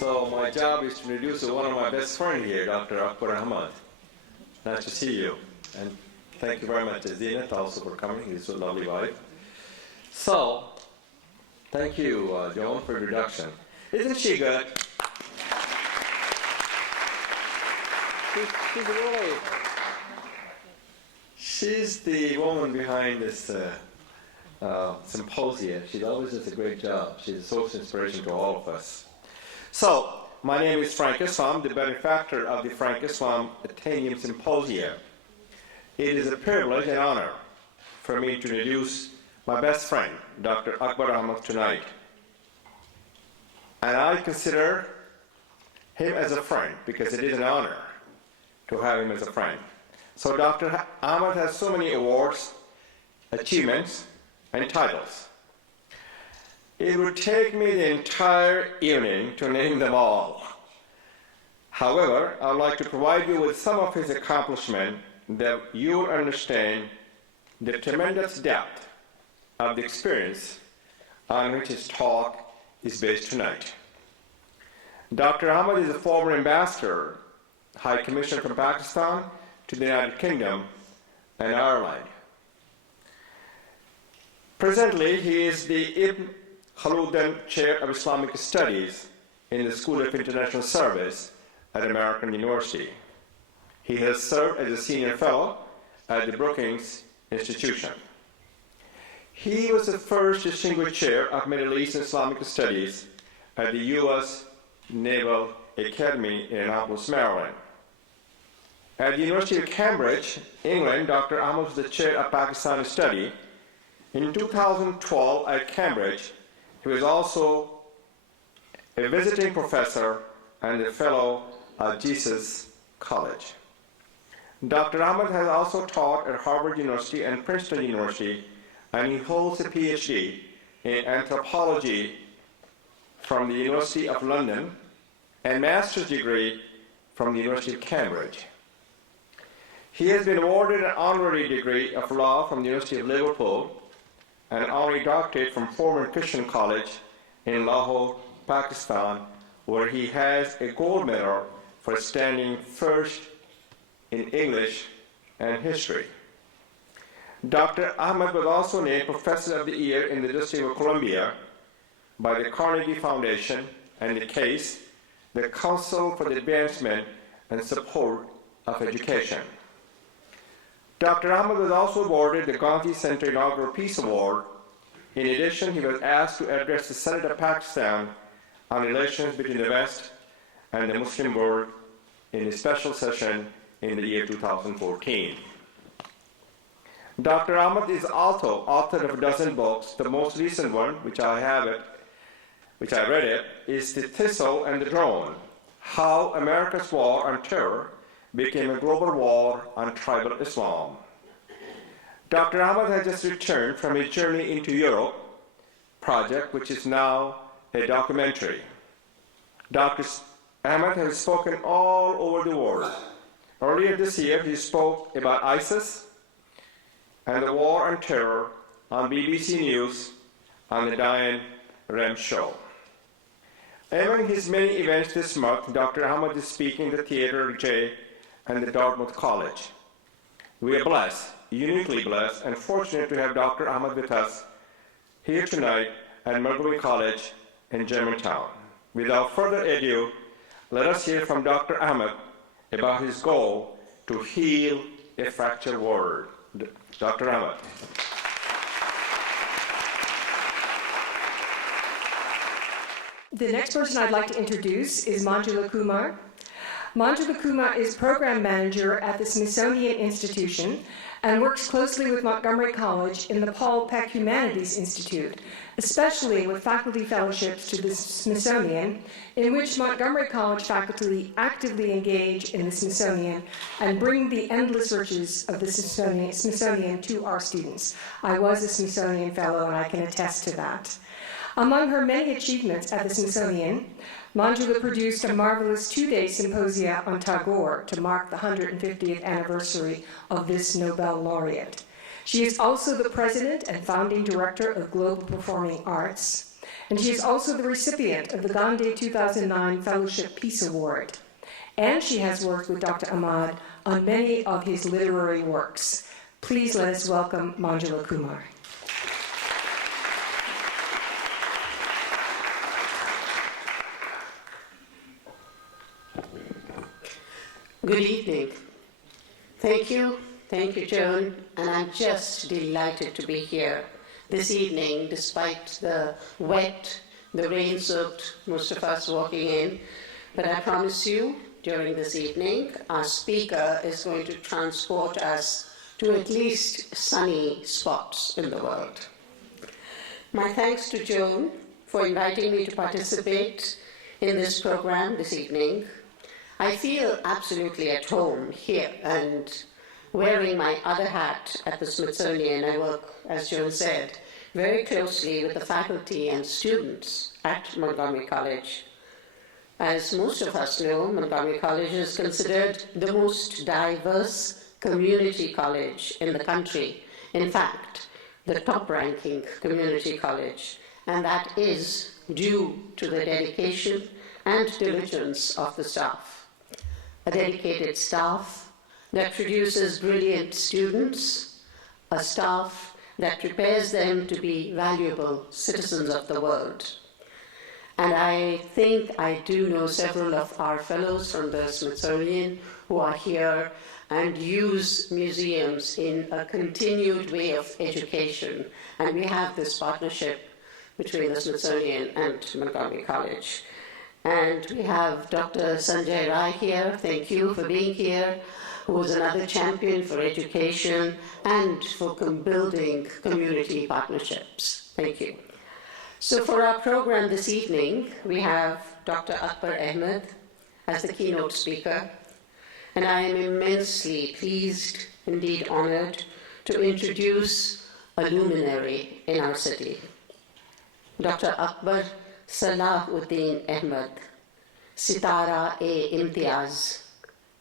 So my job is to introduce one of my best friends here, Dr. Akbar Ahmed. Nice to see you. And thank you very much, Zenith, also for coming. He's a lovely wife. So, thank you, Joan, for introduction. Isn't she good? She's the woman behind this Symposia. She always does a great job. She's a source of inspiration to all of us. So, my name is Frank Islam, the benefactor of the Frank Islam Athenaeum Symposia. It is a privilege and honor for me to introduce my best friend, Dr. Akbar Ahmed, tonight. And I consider him as a friend because it is an honor to have him as a friend. So Dr. Ahmed has so many awards, achievements, and titles. It would take me the entire evening to name them all. However, I would like to provide you with some of his accomplishments that you will understand the tremendous depth of the experience on which his talk is based tonight. Dr. Ahmed is a former ambassador, High Commissioner from Pakistan to the United Kingdom and Ireland. Presently, he is the Ibn Khaldun Chair of Islamic Studies in the School of International Service at American University. He has served as a senior fellow at the Brookings Institution. He was the first distinguished chair of Middle East and Islamic Studies at the U.S. Naval Academy in Annapolis, Maryland. At the University of Cambridge, England, Dr. Ahmed was the chair of Pakistani Studies. In 2012 at Cambridge, he was also a visiting professor and a fellow at Jesus College. Dr. Ahmed has also taught at Harvard University and Princeton University, and he holds a PhD in anthropology from the University of London and master's degree from the University of Cambridge. He has been awarded an honorary degree of law from the University of Liverpool and an honorary doctorate from Foreman Christian College in Lahore, Pakistan, where he has a gold medal for standing first in English and history. Dr. Ahmed was also named Professor of the Year in the District of Columbia by the Carnegie Foundation and the CASE, the Council for the Advancement and Support of Education. Dr. Ahmed was also awarded the Gandhi Center Inaugural Peace Award. In addition, he was asked to address the Senate of Pakistan on relations between the West and the Muslim world in a special session in the year 2014. Dr. Ahmed is also author of a dozen books. The most recent one, which I read it, is The Thistle and the Drone: How America's War on Terror became a global war on tribal Islam. Dr. Ahmed has just returned from his Journey into Europe project, which is now a documentary. Dr. Ahmed has spoken all over the world. Earlier this year, he spoke about ISIS and the war on terror on BBC News on the Diane Rem Show. Among his many events this month, Dr. Ahmed is speaking at the Theater J and the Dartmouth College. We are blessed, uniquely blessed, and fortunate to have Dr. Ahmed with us here tonight at Montgomery College in Germantown. Without further ado, let us hear from Dr. Ahmed about his goal to heal a fractured world. Dr. Ahmed. The next person I'd like to introduce is Manjula Kumar. Manjula Kumar is program manager at the Smithsonian Institution and works closely with Montgomery College in the Paul Peck Humanities Institute, especially with faculty fellowships to the Smithsonian, in which Montgomery College faculty actively engage in the Smithsonian and bring the endless riches of the Smithsonian to our students. I was a Smithsonian fellow, and I can attest to that. Among her many achievements at the Smithsonian, Manjula produced a marvelous two-day symposia on Tagore to mark the 150th anniversary of this Nobel laureate. She is also the president and founding director of Global Performing Arts and she is also the recipient of the Gandhi 2009 Fellowship Peace Award. And she has worked with Dr. Ahmed on many of his literary works. Please let us welcome Manjula Kumar. Good evening. Thank you, Joan, and I'm just delighted to be here this evening, despite the wet, the rain-soaked, most of us walking in. But I promise you, during this evening, our speaker is going to transport us to at least sunny spots in the world. My thanks to Joan for inviting me to participate in this program this evening. I feel absolutely at home here, and wearing my other hat at the Smithsonian, I work, as Joan said, very closely with the faculty and students at Montgomery College. As most of us know, Montgomery College is considered the most diverse community college in the country. In fact, the top-ranking community college, and that is due to the dedication and diligence of the staff. A dedicated staff that produces brilliant students, a staff that prepares them to be valuable citizens of the world. And I think I do know several of our fellows from the Smithsonian who are here and use museums in a continued way of education. And we have this partnership between the Smithsonian and Montgomery College. And we have Dr. Sanjay Rai here, thank you for being here, who is another champion for education and for building community partnerships. Thank you. So for our program this evening, we have Dr. Akbar Ahmed as the keynote speaker, and I am immensely pleased, indeed honored, to introduce a luminary in our city, Dr. Akbar Salahuddin Ahmed, Sitara-e-Imtiaz,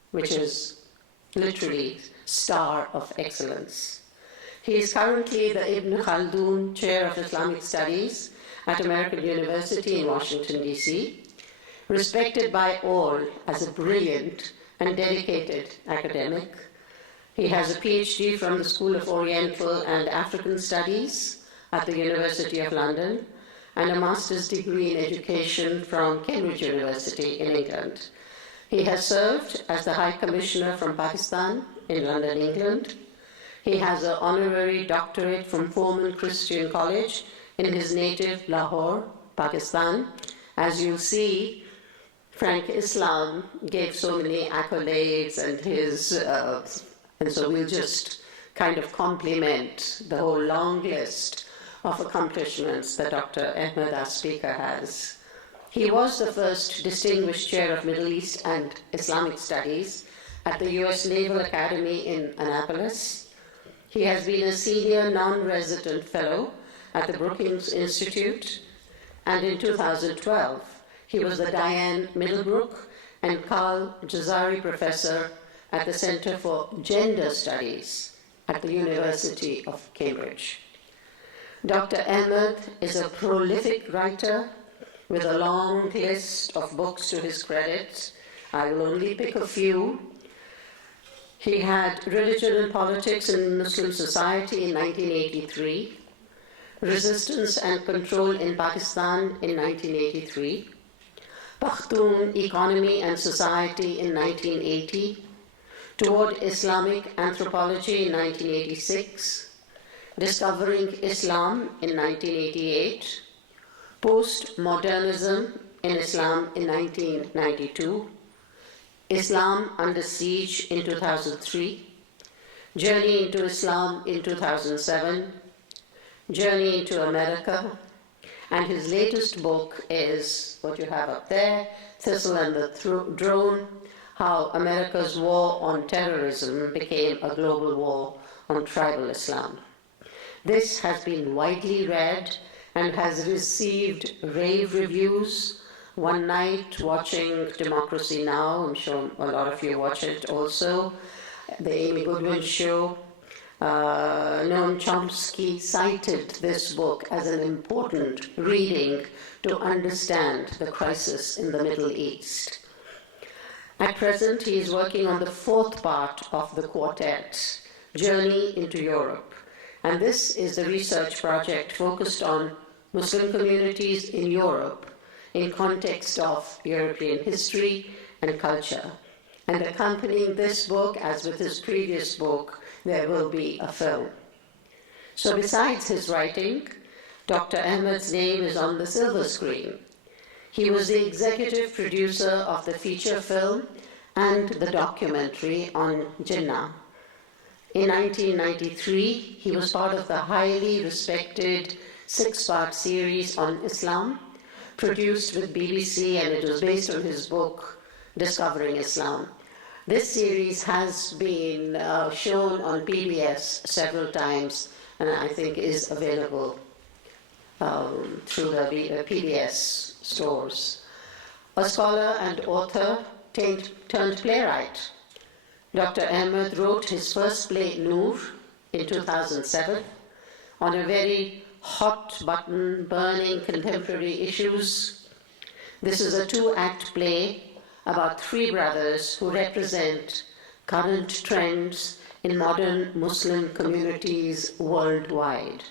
which is literally Star of Excellence. He is currently the Ibn Khaldun Chair of Islamic Studies at American University in Washington, D.C., respected by all as a brilliant and dedicated academic. He has a PhD from the School of Oriental and African Studies at the University of London, and a master's degree in education from Cambridge University in England. He has served as the High Commissioner from Pakistan in London, England. He has an honorary doctorate from Foreman Christian College in his native Lahore, Pakistan. As you'll see, Frank Islam gave so many accolades and so we'll just kind of compliment the whole long list of accomplishments that Dr. Ahmed, our speaker, has. He was the first distinguished chair of Middle East and Islamic Studies at the U.S. Naval Academy in Annapolis. He has been a senior non-resident fellow at the Brookings Institute, and in 2012, he was the Diane Middlebrook and Carl Jazari Professor at the Center for Gender Studies at the University of Cambridge. Dr. Ahmed is a prolific writer with a long list of books to his credit. I will only pick a few. He had Religion and Politics in Muslim Society in 1983, Resistance and Control in Pakistan in 1983, Pakhtun Economy and Society in 1980, Toward Islamic Anthropology in 1986, Discovering Islam in 1988, Post-Modernism in Islam in 1992, Islam Under Siege in 2003, Journey into Islam in 2007, Journey into America, and his latest book is what you have up there, Thistle and the Drone, How America's War on Terrorism Became a Global War on Tribal Islam. This has been widely read and has received rave reviews. One night watching Democracy Now!, I'm sure a lot of you watch it also, the Amy Goodwin show, Noam Chomsky cited this book as an important reading to understand the crisis in the Middle East. At present, he is working on the fourth part of the quartet, Journey into Europe, and this is a research project focused on Muslim communities in Europe in context of European history and culture. And accompanying this book, as with his previous book, there will be a film. So besides his writing, Dr. Ahmed's name is on the silver screen. He was the executive producer of the feature film and the documentary on Jinnah. In 1993, he was part of the highly respected 6-part series on Islam, produced with BBC, and it was based on his book, Discovering Islam. This series has been shown on PBS several times, and I think is available through the PBS stores. A scholar and author turned playwright. Dr. Ahmed wrote his first play, Noor, in 2007, on a very hot-button, burning contemporary issues. This is a 2-act play about 3 brothers who represent current trends in modern Muslim communities worldwide.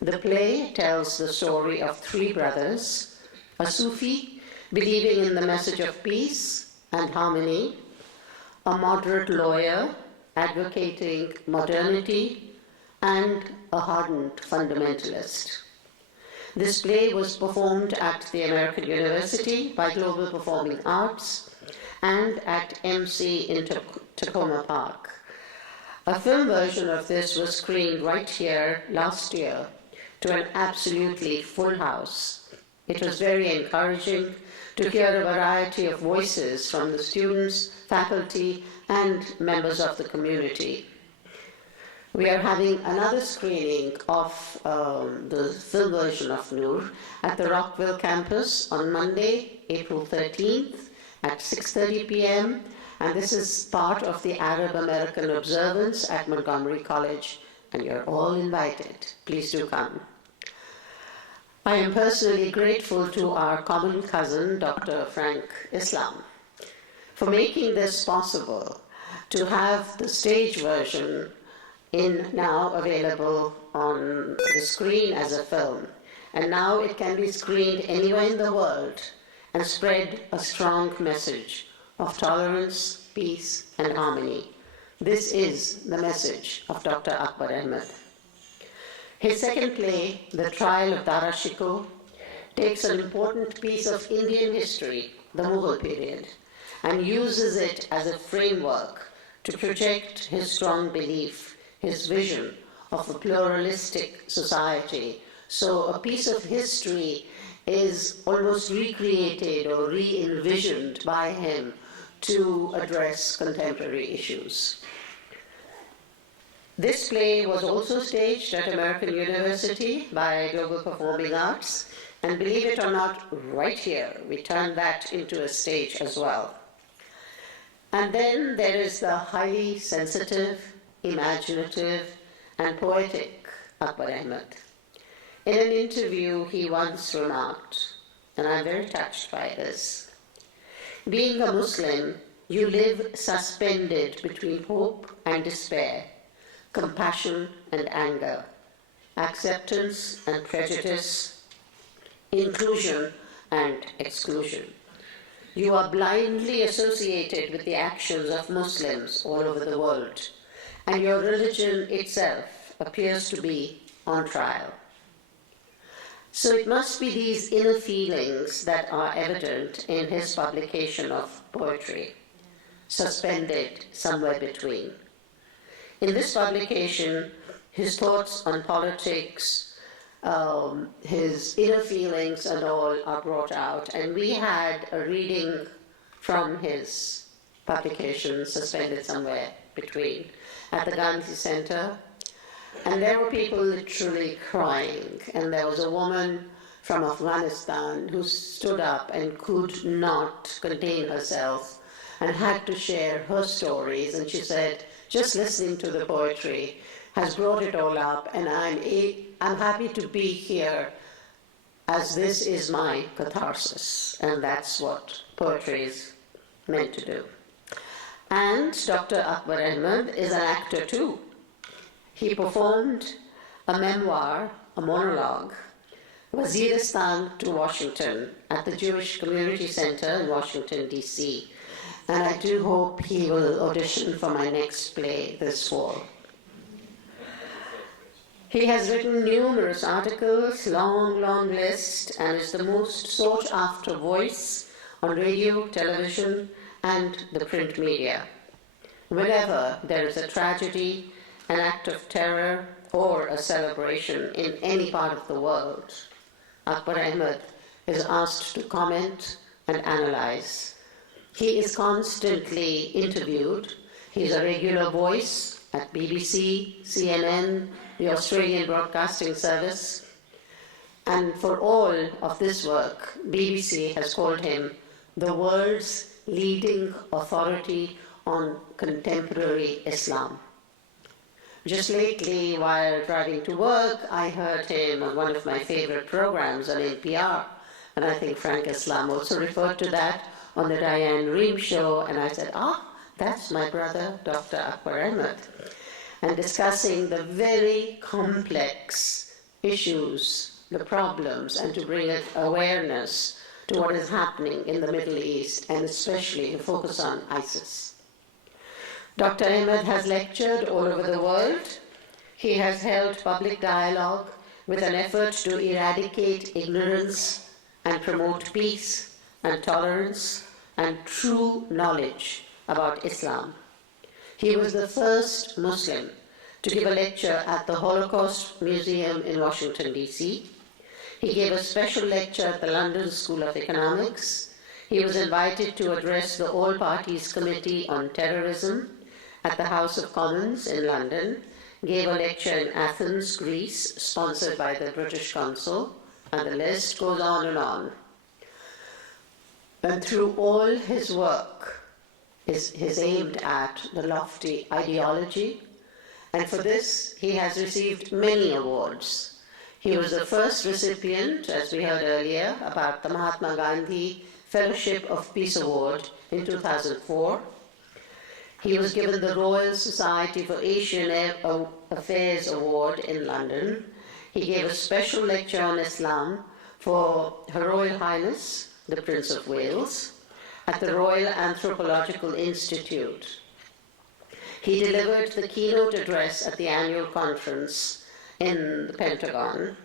The play tells the story of 3 brothers, a Sufi believing in the message of peace and harmony, a moderate lawyer advocating modernity, and a hardened fundamentalist. This play was performed at the American University by Global Performing Arts and at MC in Tacoma Park. A film version of this was screened right here last year to an absolutely full house. It was very encouraging to hear a variety of voices from the students, faculty, and members of the community. We are having another screening of the film version of Noor at the Rockville campus on Monday, April 13th at 6:30 p.m. And this is part of the Arab American observance at Montgomery College, and you're all invited. Please do come. I am personally grateful to our common cousin, Dr. Frank Islam, for making this possible, to have the stage version now available on the screen as a film. And now it can be screened anywhere in the world and spread a strong message of tolerance, peace, and harmony. This is the message of Dr. Akbar Ahmed. His second play, The Trial of Dara Shikoh, takes an important piece of Indian history, the Mughal period, and uses it as a framework to project his strong belief, his vision of a pluralistic society. So a piece of history is almost recreated or re-envisioned by him to address contemporary issues. This play was also staged at American University by Global Performing Arts, and believe it or not, right here, we turned that into a stage as well. And then there is the highly sensitive, imaginative, and poetic Akbar Ahmed. In an interview, he once remarked, and I'm very touched by this, being a Muslim, you live suspended between hope and despair, compassion and anger, acceptance and prejudice, inclusion and exclusion. You are blindly associated with the actions of Muslims all over the world, and your religion itself appears to be on trial. So it must be these inner feelings that are evident in his publication of poetry, Suspended Somewhere Between. In this publication, his thoughts on politics, his inner feelings and all are brought out, and we had a reading from his publication, Suspended Somewhere Between, at the Gandhi Center, and there were people literally crying, and there was a woman from Afghanistan who stood up and could not contain herself and had to share her stories, and she said, just listening to the poetry, has brought it all up, and I'm happy to be here, as this is my catharsis, and that's what poetry is meant to do. And Dr. Akbar Ahmed is an actor too. He performed a memoir, a monologue, Waziristan to Washington, at the Jewish Community Center in Washington, D.C. And I do hope he will audition for my next play this fall. He has written numerous articles, long list, and is the most sought-after voice on radio, television, and the print media. Whenever there is a tragedy, an act of terror, or a celebration in any part of the world, Akbar Ahmed is asked to comment and analyze. He is constantly interviewed. He's a regular voice at BBC, CNN, the Australian Broadcasting Service. And for all of this work, BBC has called him the world's leading authority on contemporary Islam. Just lately, while driving to work, I heard him on one of my favorite programs on NPR, and I think Frank Islam also referred to that on the Diane Rehm show, and I said, that's my brother, Dr. Akbar Ahmed, and discussing the very complex issues, the problems, and to bring awareness to what is happening in the Middle East, and especially to focus on ISIS. Dr. Ahmed has lectured all over the world. He has held public dialogue with an effort to eradicate ignorance and promote peace and tolerance and true knowledge about Islam. He was the first Muslim to give a lecture at the Holocaust Museum in Washington, D.C. He gave a special lecture at the London School of Economics. He was invited to address the All Parties Committee on Terrorism at the House of Commons in London, gave a lecture in Athens, Greece, sponsored by the British Consul, and the list goes on and on. And through all his work is aimed at the lofty ideology, and for this he has received many awards. He was the first recipient, as we heard earlier, about the Mahatma Gandhi Fellowship of Peace Award in 2004. He was given the Royal Society for Asian Affairs Award in London. He gave a special lecture on Islam for Her Royal Highness, the Prince of Wales, at the Royal Anthropological Institute. He delivered the keynote address at the annual conference in the Pentagon.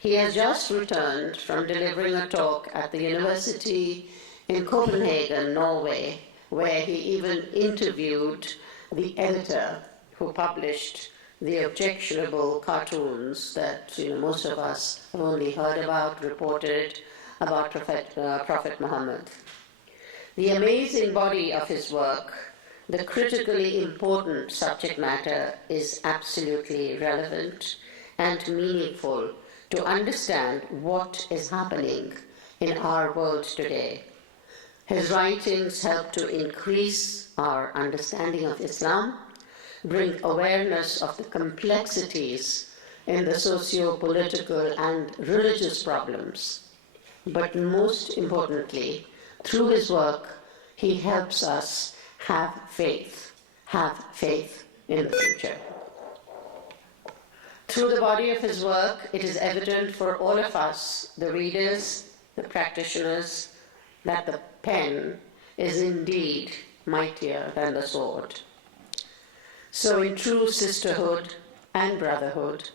He has just returned from delivering a talk at the university in Copenhagen, Norway, where he even interviewed the editor who published the objectionable cartoons that most of us have only heard about, reported about Prophet Muhammad. The amazing body of his work, the critically important subject matter, is absolutely relevant and meaningful to understand what is happening in our world today. His writings help to increase our understanding of Islam, bring awareness of the complexities in the socio-political and religious problems. But most importantly, through his work, he helps us have faith in the future. Through the body of his work, it is evident for all of us, the readers, the practitioners, that the pen is indeed mightier than the sword. So in true sisterhood and brotherhood,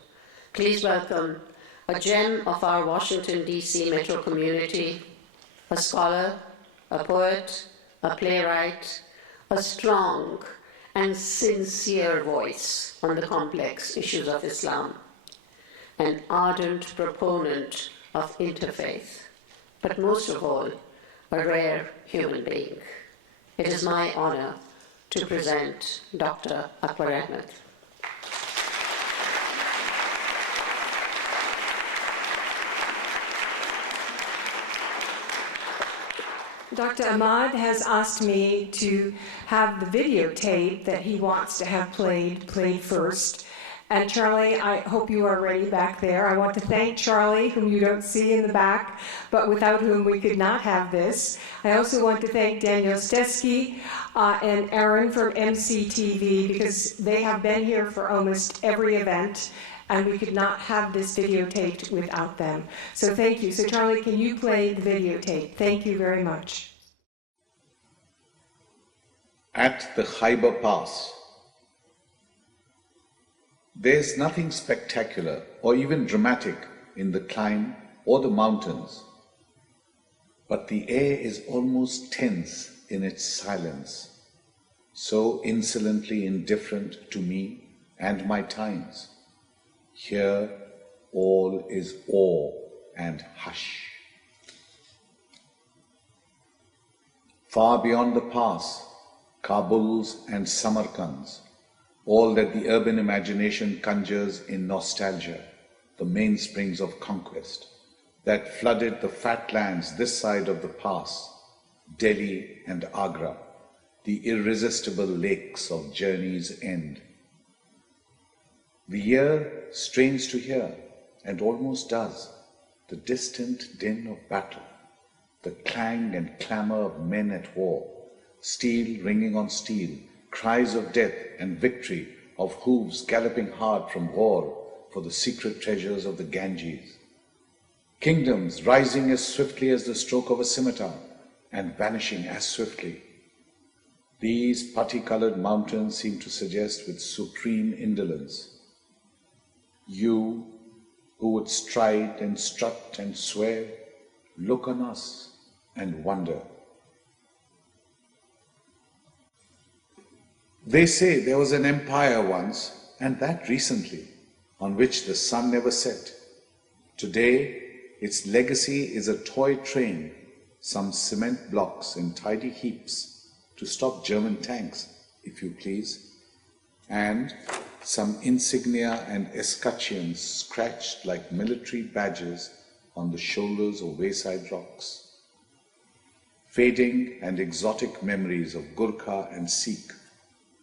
please welcome a gem of our Washington, D.C. metro community, a scholar, a poet, a playwright, a strong and sincere voice on the complex issues of Islam, an ardent proponent of interfaith, but most of all, a rare human being. It is my honor to present Dr. Akbar Ahmed. Dr. Ahmad has asked me to have the videotape that he wants to have played first, And Charlie, I hope you are ready back there. I want to thank Charlie, whom you don't see in the back, but without whom we could not have this. I also want to thank Daniel Stesky and Aaron from MCTV, because they have been here for almost every event, and we could not have this videotaped without them. So thank you. So Charlie, can you play the videotape? Thank you very much. At the Khyber Pass. There's nothing spectacular or even dramatic in the climb or the mountains, but the air is almost tense in its silence, so insolently indifferent to me and my times. Here all is awe and hush. Far beyond the pass, Kabuls and Samarkands, all that the urban imagination conjures in nostalgia, the mainsprings of conquest, that flooded the fat lands this side of the pass, Delhi and Agra, the irresistible lakes of journey's end. The ear strains to hear, and almost does, the distant din of battle, the clang and clamour of men at war, steel ringing on steel, cries of death and victory, of hooves galloping hard from war for the secret treasures of the Ganges. Kingdoms rising as swiftly as the stroke of a scimitar and vanishing as swiftly. These putty-colored mountains seem to suggest with supreme indolence, you who would stride and strut and swear, look on us and wonder. They say there was an empire once, and that recently, on which the sun never set. Today, its legacy is a toy train, some cement blocks in tidy heaps to stop German tanks, if you please, and some insignia and escutcheons scratched like military badges on the shoulders of wayside rocks. Fading and exotic memories of Gurkha and Sikh,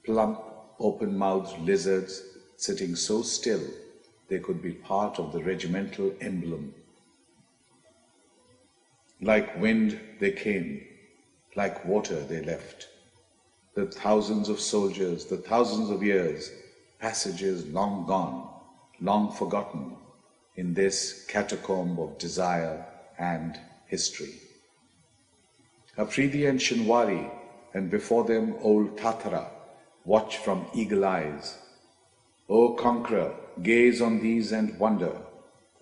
plump, open-mouthed lizards sitting so still they could be part of the regimental emblem. Like wind they came, like water they left. The thousands of soldiers, the thousands of years, passages long gone, long forgotten in this catacomb of desire and history. Afridi and Shinwari, and before them old Tathara, watch from eagle eyes. O conqueror, gaze on these and wonder.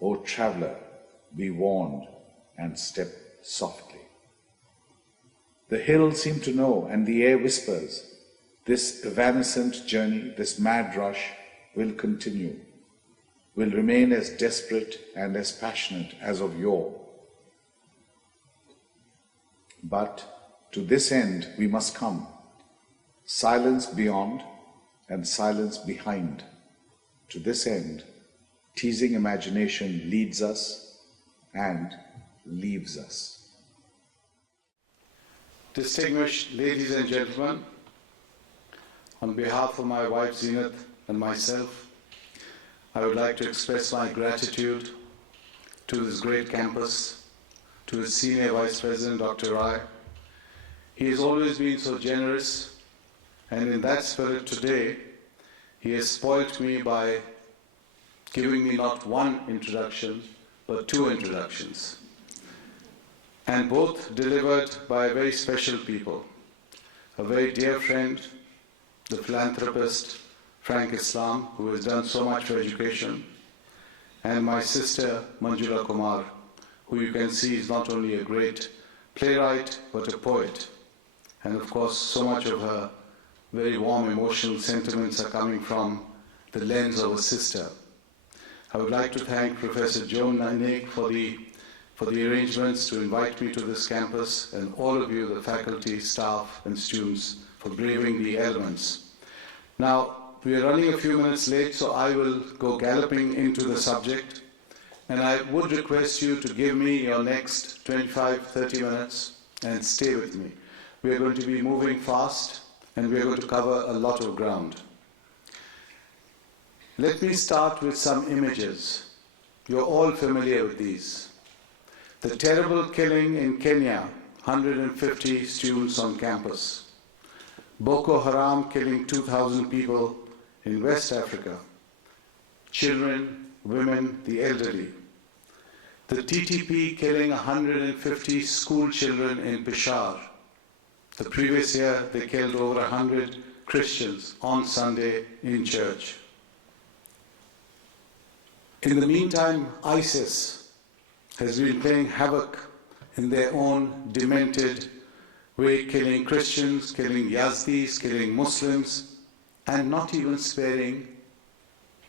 O traveller, be warned and step softly. The hills seem to know, and the air whispers, this evanescent journey, this mad rush will continue, will remain as desperate and as passionate as of yore. But to this end we must come. Silence beyond and silence behind. To this end, teasing imagination leads us and leaves us. Distinguished ladies and gentlemen, on behalf of my wife Zeenat and myself, I would like to express my gratitude to this great campus, to its Senior Vice President, Dr. Rai. He has always been so generous, and in that spirit today, he has spoilt me by giving me not one introduction, but two introductions, and both delivered by very special people. A very dear friend, the philanthropist Frank Islam, who has done so much for education, and my sister Manjula Kumar, who you can see is not only a great playwright, but a poet. And of course, so much of her very warm emotional sentiments are coming from the lens of a sister. I would like to thank Professor Joan Nanik for the arrangements to invite me to this campus, and all of you, the faculty, staff, and students, for braving the elements. Now, we are running a few minutes late, so I will go galloping into the subject, and I would request you to give me your next 25-30 minutes and stay with me. We are going to be moving fast, and we are going to cover a lot of ground. Let me start with some images. You're all familiar with these. The terrible killing in Kenya, 150 students on campus. Boko Haram killing 2,000 people in West Africa. Children, women, the elderly. The TTP killing 150 school children in Peshawar. The previous year, they killed over 100 Christians on Sunday in church. In the meantime, ISIS has been playing havoc in their own demented way, killing Christians, killing Yazdis, killing Muslims, and not even sparing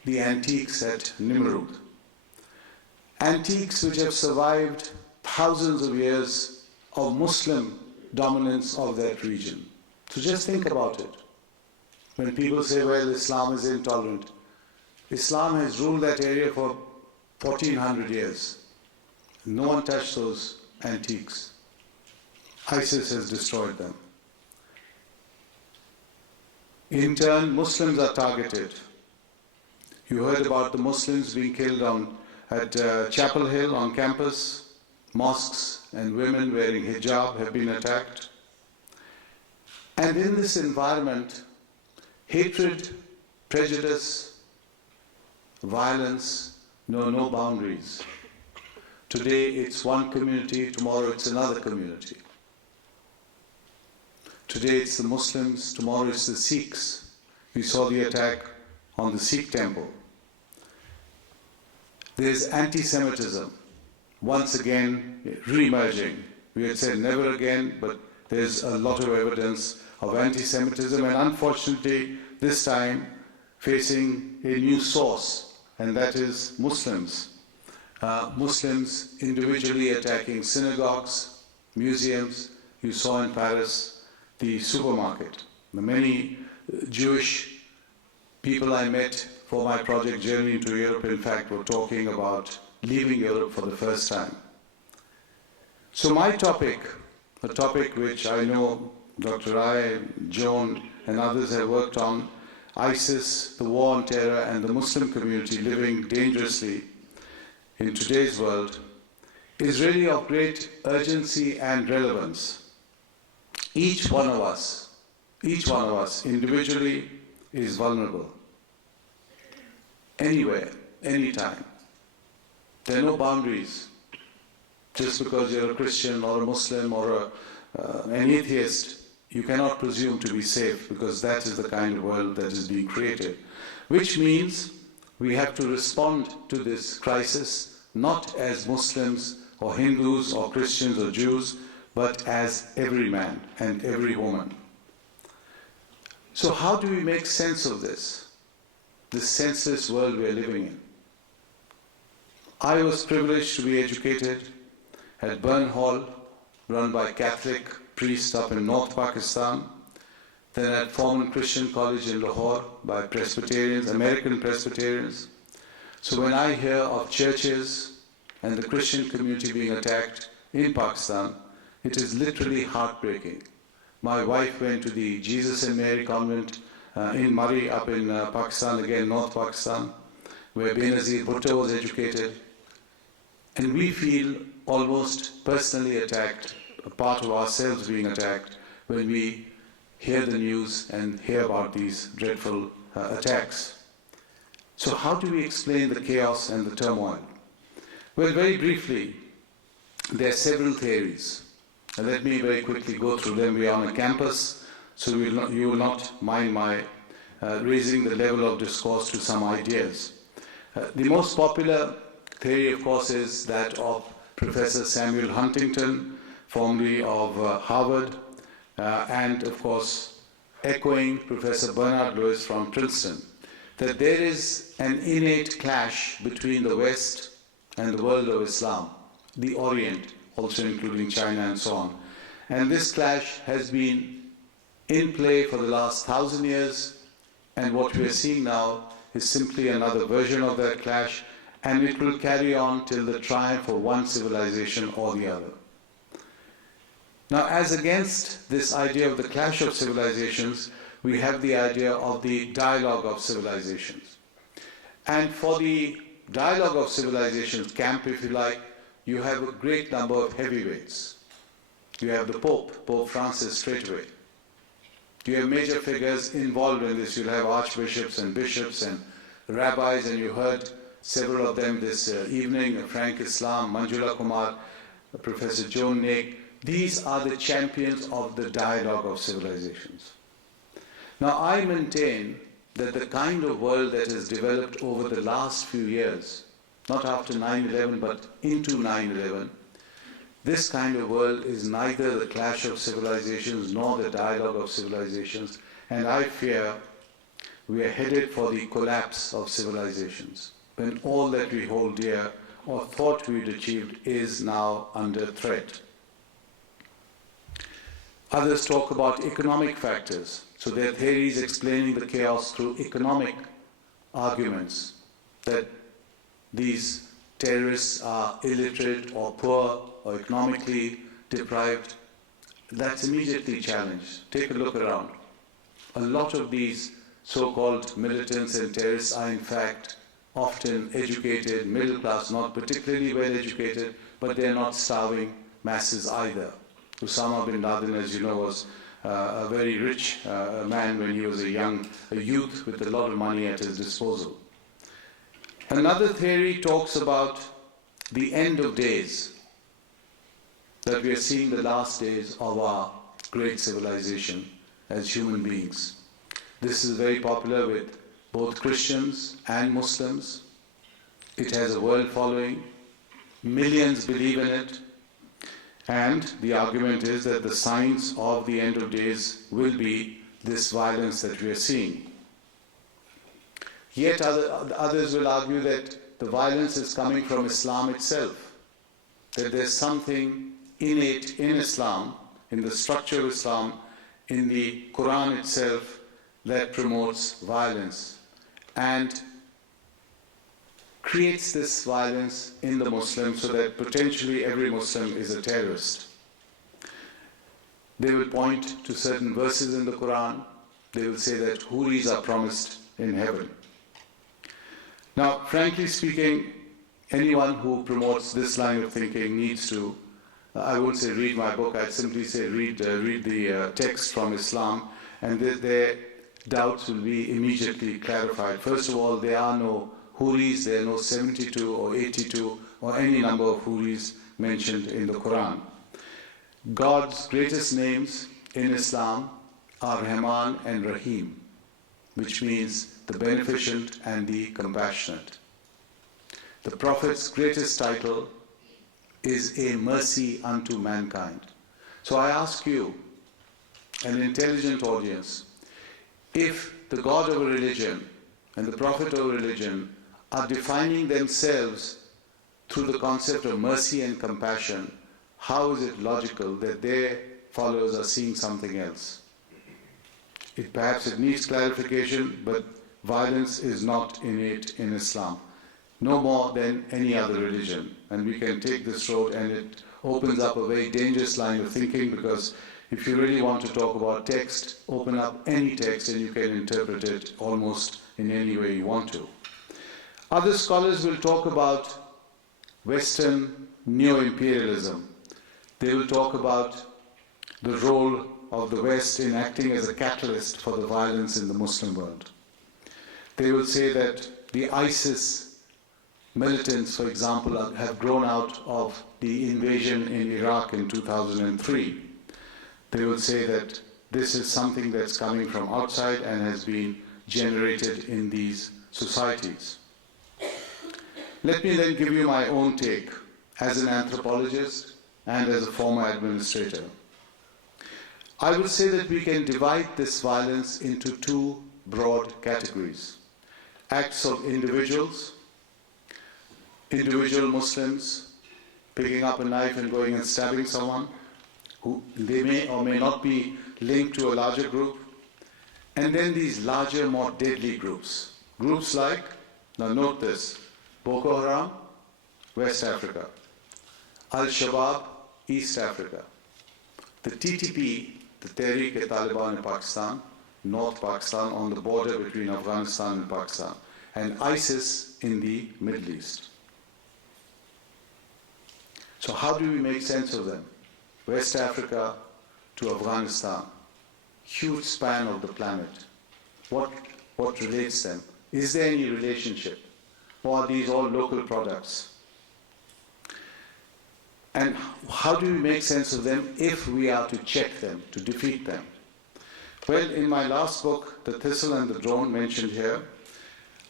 the antiques at Nimrud. Antiques which have survived thousands of years of Muslim dominance of that region. So just think about it. When people say, well, Islam is intolerant, Islam has ruled that area for 1400 years. No one touched those antiques. ISIS has destroyed them. In turn, Muslims are targeted. You heard about the Muslims being killed at Chapel Hill on campus. Mosques and women wearing hijab have been attacked. And in this environment, hatred, prejudice, violence know no boundaries. Today it's one community, tomorrow it's another community. Today it's the Muslims, tomorrow it's the Sikhs. We saw the attack on the Sikh temple. There's anti-Semitism, once again re-emerging. We had said never again, but there's a lot of evidence of anti-Semitism, and unfortunately this time facing a new source, and that is Muslims. Muslims individually attacking synagogues, museums. You saw in Paris the supermarket. The many Jewish people I met for my project Journey into Europe, in fact, were talking about leaving Europe for the first time. So my topic, a topic which I know Dr. Rai, Joan, and others have worked on, ISIS, the war on terror, and the Muslim community living dangerously in today's world, is really of great urgency and relevance. Each one of us individually is vulnerable. Anywhere, anytime. There are no boundaries. Just because you're a Christian or a Muslim or an atheist, you cannot presume to be safe, because that is the kind of world that is being created. Which means we have to respond to this crisis not as Muslims or Hindus or Christians or Jews, but as every man and every woman. So how do we make sense of this senseless world we are living in? I was privileged to be educated at Burn Hall, run by Catholic priests up in North Pakistan, then at Foreman Christian College in Lahore by Presbyterians, American Presbyterians. So when I hear of churches and the Christian community being attacked in Pakistan, it is literally heartbreaking. My wife went to the Jesus and Mary convent in Murray up in Pakistan, again North Pakistan, where Benazir Bhutto was educated. And we feel almost personally attacked, a part of ourselves being attacked, when we hear the news and hear about these dreadful attacks. So how do we explain the chaos and the turmoil? Well, very briefly, there are several theories. And let me very quickly go through them. We are on a campus, so you will not mind my raising the level of discourse to some ideas. The most popular theory, of course, is that of Professor Samuel Huntington, formerly of Harvard, and, of course, echoing Professor Bernard Lewis from Princeton, that there is an innate clash between the West and the world of Islam, the Orient, also including China and so on. And this clash has been in play for the last 1,000 years, and what we are seeing now is simply another version of that clash, and it will carry on till the triumph of one civilization or the other. Now, as against this idea of the clash of civilizations, we have the idea of the dialogue of civilizations. And for the Dialogue of Civilizations camp, if you like, you have a great number of heavyweights. You have the Pope, Pope Francis straight away. You have major figures involved in this. You'll have archbishops and bishops and rabbis, and you heard several of them this evening, Frank Islam, Manjula Kumar, Professor Joan Naik. These are the champions of the Dialogue of Civilizations. Now, I maintain that the kind of world that has developed over the last few years, not after 9/11 but into 9/11, this kind of world is neither the clash of civilizations nor the dialogue of civilizations, and I fear we are headed for the collapse of civilizations, when all that we hold dear or thought we'd achieved is now under threat. Others talk about economic factors, so there are theories explaining the chaos through economic arguments, that these terrorists are illiterate or poor or economically deprived. That's immediately challenged. Take a look around. A lot of these so-called militants and terrorists are in fact often educated, middle class, not particularly well educated, but they're not starving masses either. Osama bin Laden, as you know, was a very rich man when he was a youth with a lot of money at his disposal. Another theory talks about the end of days, that we are seeing the last days of our great civilization as human beings. This is very popular with both Christians and Muslims. It has a world following. Millions believe in it. And the argument is that the signs of the end of days will be this violence that we are seeing. Yet others will argue that the violence is coming from Islam itself, that there's something innate in Islam, in the structure of Islam, in the Quran itself, that promotes violence and creates this violence in the Muslims, so that potentially every Muslim is a terrorist. They will point to certain verses in the Quran. They will say that Huris are promised in heaven. Now, frankly speaking, anyone who promotes this line of thinking needs to, I wouldn't say read my book, I'd simply say read the text from Islam, and their doubts will be immediately clarified. First of all, there are no Huris, there are no 72 or 82 or any number of Huris mentioned in the Quran. God's greatest names in Islam are Rahman and Rahim, which means the beneficent and the compassionate. The Prophet's greatest title is a mercy unto mankind. So I ask you, an intelligent audience, if the God of a religion and the Prophet of a religion are defining themselves through the concept of mercy and compassion, how is it logical that their followers are seeing something else? Perhaps it needs clarification, but violence is not innate in Islam, no more than any other religion. And we can take this road, and it opens up a very dangerous line of thinking, because if you really want to talk about text, open up any text and you can interpret it almost in any way you want to. Other scholars will talk about Western neo-imperialism. They will talk about the role of the West in acting as a catalyst for the violence in the Muslim world. They will say that the ISIS militants, for example, have grown out of the invasion in Iraq in 2003. They will say that this is something that's coming from outside and has been generated in these societies. Let me then give you my own take as an anthropologist and as a former administrator. I would say that we can divide this violence into two broad categories. Acts of individual Muslims picking up a knife and going and stabbing someone, who they may or may not be linked to a larger group. And then these larger, more deadly groups. Groups like, now note this, Boko Haram, West Africa. Al-Shabaab, East Africa. The TTP, the Tehreek-e-Taliban in Pakistan, North Pakistan, on the border between Afghanistan and Pakistan. and ISIS in the Middle East. So how do we make sense of them? West Africa to Afghanistan, huge span of the planet. What relates them? Is there any relationship? Or are these all local products? And how do we make sense of them if we are to check them, to defeat them? Well, in my last book, The Thistle and the Drone, mentioned here,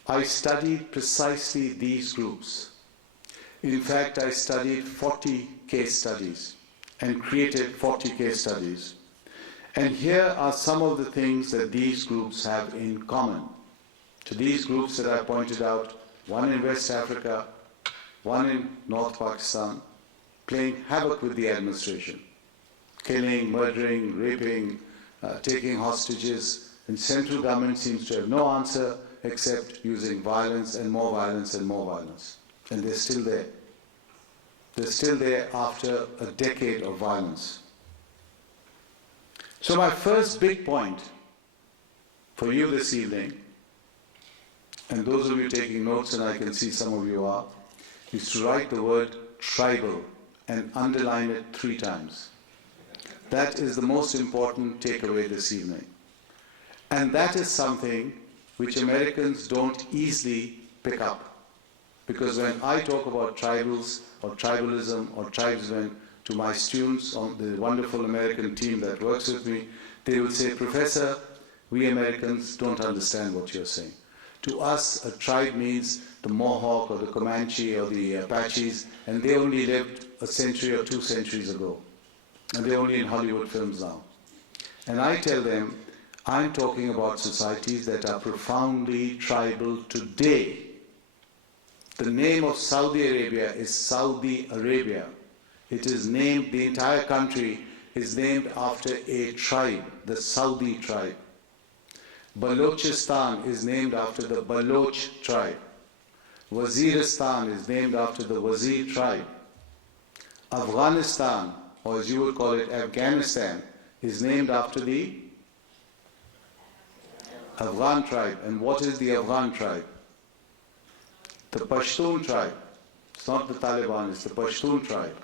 I studied precisely these groups. In fact, I studied 40 case studies and created 40 case studies. And here are some of the things that these groups have in common. To these groups that I pointed out, one in West Africa, one in North Pakistan, playing havoc with the administration, killing, murdering, raping, taking hostages, and central government seems to have no answer except using violence and more violence and more violence. And they're still there. They're still there after a decade of violence. So my first big point for you this evening, and those of you taking notes, and I can see some of you are, is to write the word tribal and underline it 3 times. That is the most important takeaway this evening. And that is something which Americans don't easily pick up. Because when I talk about tribals or tribalism or tribesmen to my students on the wonderful American team that works with me, they will say, Professor, we Americans don't understand what you're saying. To us, a tribe means the Mohawk or the Comanche or the Apaches, and they only lived a century or 2 centuries ago. And they're only in Hollywood films now. And I tell them, I'm talking about societies that are profoundly tribal today. The name of Saudi Arabia is Saudi Arabia. It is named, the entire country is named after a tribe, the Saudi tribe. Balochistan is named after the Baloch tribe. Waziristan is named after the Wazir tribe. Afghanistan, or as you would call it, Afghanistan, is named after the Afghan tribe. And what is the Afghan tribe? The Pashtun tribe. It's not the Taliban, it's the Pashtun tribe.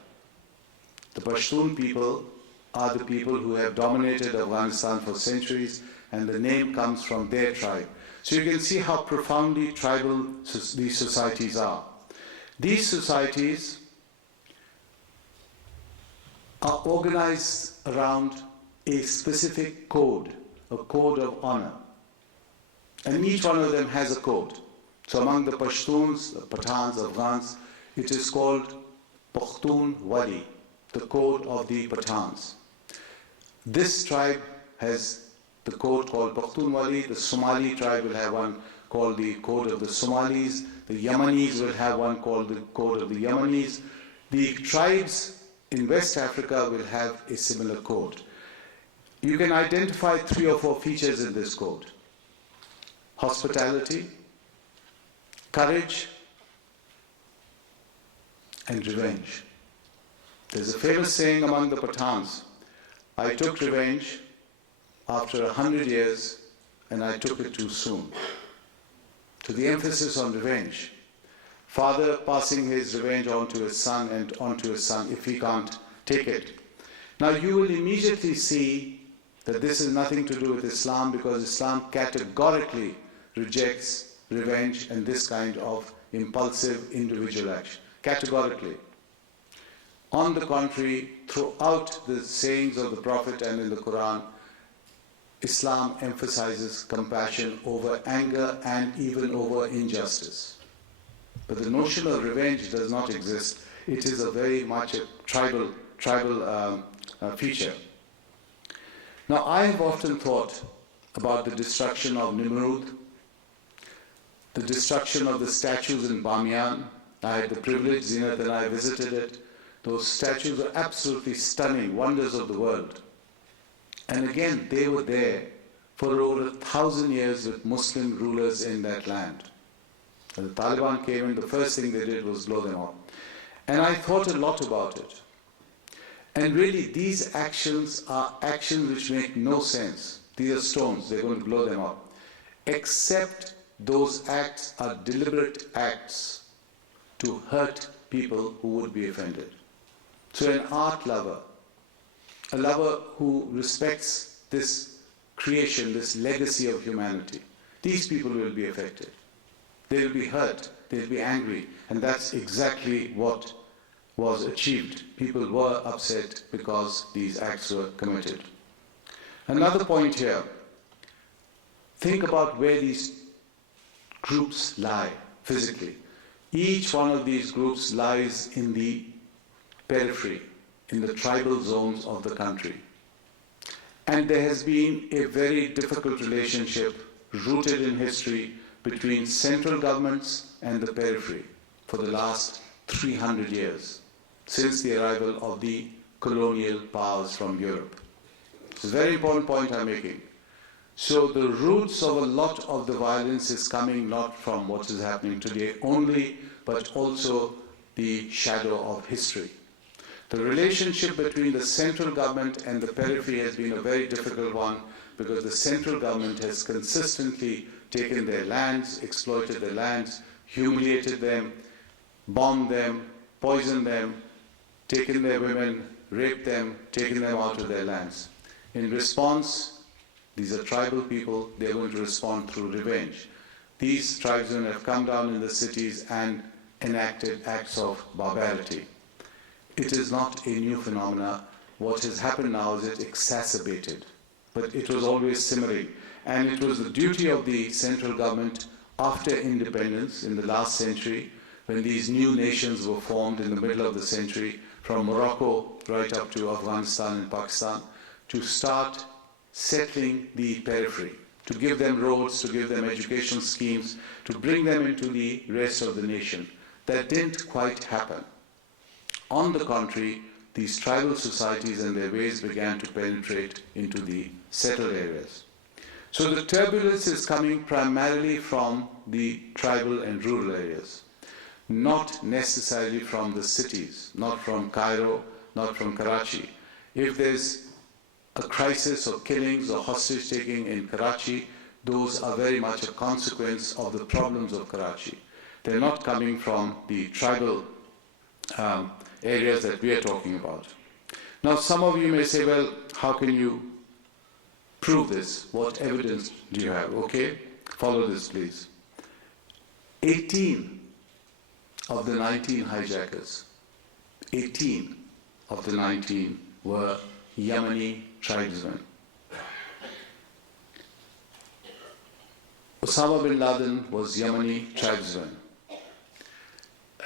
The Pashtun people are the people who have dominated Afghanistan for centuries, and the name comes from their tribe. So you can see how profoundly tribal these societies are. These societies are organized around a specific code, a code of honor. And each one of them has a code. So among the Pashtuns, the Pathans, Afghans, it is called Pakhtun Wali, the code of the Pathans. This tribe has the code called Pakhtun Wali. The Somali tribe will have one called the code of the Somalis. The Yemenis will have one called the code of the Yemenis. The tribes in West Africa will have a similar code. You can identify 3 or 4 features in this code. Hospitality, courage, and revenge. There's a famous saying among the Pathans, I took revenge after 100 years and I took it too soon. So the emphasis on revenge. Father passing his revenge on to his son and on to his son if he can't take it. Now you will immediately see that this is nothing to do with Islam, because Islam categorically rejects revenge and this kind of impulsive individual action. Categorically. On the contrary, throughout the sayings of the Prophet and in the Quran, Islam emphasizes compassion over anger and even over injustice. But the notion of revenge does not exist. It is a very much a tribal feature. Now, I have often thought about the destruction of Nimrud, the destruction of the statues in Bamiyan. I had the privilege, Zinat and I visited it. Those statues are absolutely stunning, wonders of the world. And again, they were there for over 1,000 years with Muslim rulers in that land. When the Taliban came in, the first thing they did was blow them up. And I thought a lot about it. And really, these actions are actions which make no sense. These are stones, they're going to blow them up. Except those acts are deliberate acts to hurt people who would be offended. So an art lover, a lover who respects this creation, this legacy of humanity, these people will be affected. They will be hurt, they will be angry, and that's exactly what was achieved. People were upset because these acts were committed. Another point here, think about where these groups lie physically. Each one of these groups lies in the periphery, in the tribal zones of the country. And there has been a very difficult relationship rooted in history between central governments and the periphery for the last 300 years, since the arrival of the colonial powers from Europe. It's a very important point I'm making. So the roots of a lot of the violence is coming not from what is happening today only, but also the shadow of history. The relationship between the central government and the periphery has been a very difficult one because the central government has consistently taken their lands, exploited their lands, humiliated them, bombed them, poisoned them, taken their women, raped them, taken them out of their lands. In response, these are tribal people, they're going to respond through revenge. These tribesmen have come down in the cities and enacted acts of barbarity. It is not a new phenomena. What has happened now is it exacerbated, but it was always simmering. And it was the duty of the central government after independence in the last century, when these new nations were formed in the middle of the century, from Morocco right up to Afghanistan and Pakistan, to start settling the periphery, to give them roads, to give them education schemes, to bring them into the rest of the nation. That didn't quite happen. On the contrary, these tribal societies and their ways began to penetrate into the settled areas. So the turbulence is coming primarily from the tribal and rural areas, not necessarily from the cities, not from Cairo, not from Karachi. If there's a crisis or killings or hostage-taking in Karachi, those are very much a consequence of the problems of Karachi. They're not coming from the tribal areas that we are talking about. Now, some of you may say, well, how can you prove this? What evidence do you have? Okay, follow this, please. 18 of the 19 hijackers, 18 of the 19 were Yemeni tribesmen. Osama bin Laden was Yemeni tribesman.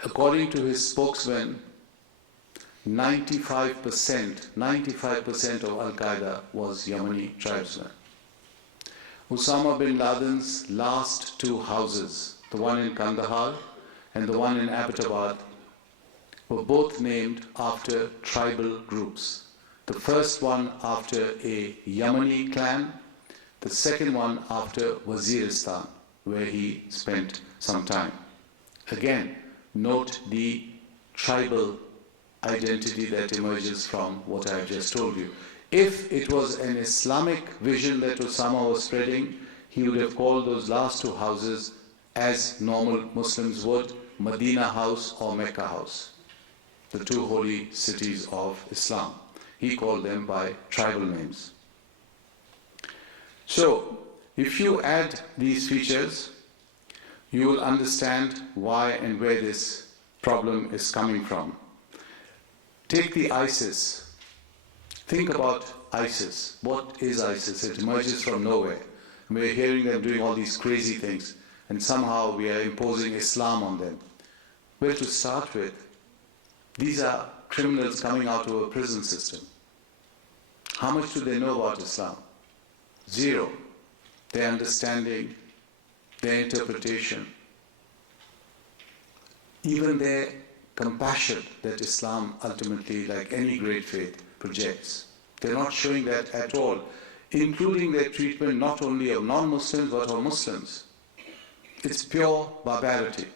According to his spokesman, 95% of Al-Qaeda was Yemeni tribesmen. Osama bin Laden's last two houses, the one in Kandahar and the one in Abbottabad, were both named after tribal groups. The first one after a Yemeni clan, the second one after Waziristan, where he spent some time. Again, note the tribal identity that emerges from what I have just told you. If it was an Islamic vision that Osama was spreading, he would have called those last two houses, as normal Muslims would, Medina House or Mecca House, the two holy cities of Islam. He called them by tribal names. So, if you add these features, you will understand why and where this problem is coming from. Take the ISIS. Think about ISIS. What is ISIS? It emerges from nowhere. We're hearing them doing all these crazy things, and somehow we are imposing Islam on them. Well, to start with, these are criminals coming out of a prison system. How much do they know about Islam? Zero. Their understanding, their interpretation, even their compassion that Islam ultimately, like any great faith, projects. They're not showing that at all, including their treatment not only of non-Muslims but of Muslims. It's pure barbarity.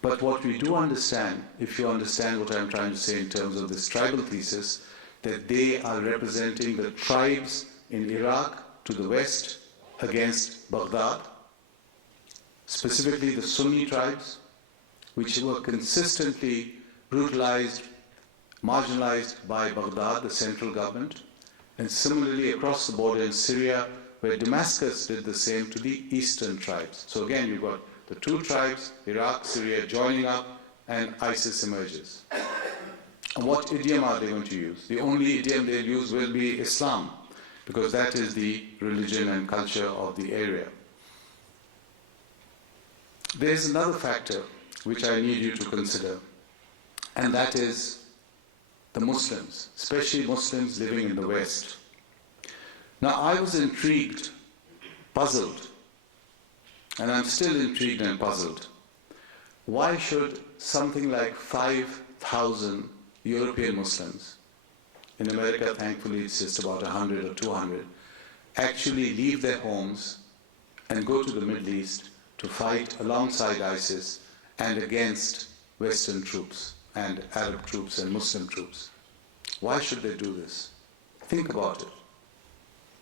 But what we do understand, if you understand what I'm trying to say in terms of this tribal thesis, that they are representing the tribes in Iraq to the west against Baghdad, specifically the Sunni tribes, which were consistently brutalized, marginalized by Baghdad, the central government, and similarly across the border in Syria, where Damascus did the same to the eastern tribes. So again, you've got the two tribes, Iraq, Syria, joining up, and ISIS emerges. And what idiom are they going to use? The only idiom they'll use will be Islam, because that is the religion and culture of the area. There is another factor which I need you to consider, and that is the Muslims, especially Muslims living in the West. Now, I was intrigued, puzzled, and I'm still intrigued and puzzled. Why should something like 5,000 European Muslims, in America thankfully it's just about 100 or 200, actually leave their homes and go to the Middle East to fight alongside ISIS and against Western troops and Arab troops and Muslim troops? Why should they do this? Think about it.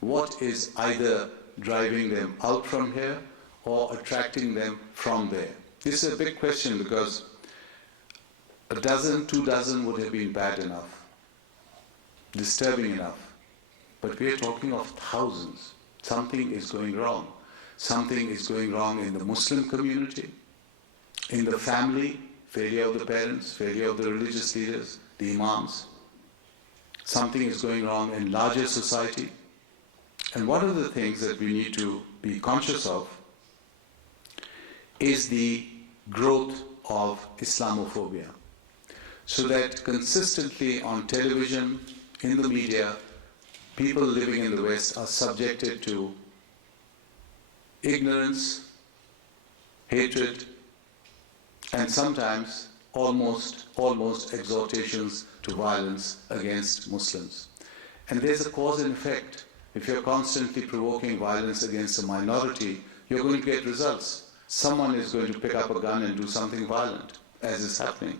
What is either driving them out from here or attracting them from there? This is a big question, because a dozen, 2 dozen would have been bad enough, disturbing enough. But we are talking of thousands. Something is going wrong. Something is going wrong in the Muslim community, in the family, failure of the parents, failure of the religious leaders, the imams. Something is going wrong in larger society. And one of the things that we need to be conscious of is the growth of Islamophobia. So that consistently on television, in the media, people living in the West are subjected to ignorance, hatred, and sometimes almost exhortations to violence against Muslims. And there's a cause and effect. If you're constantly provoking violence against a minority, you're going to get results. Someone is going to pick up a gun and do something violent, as is happening.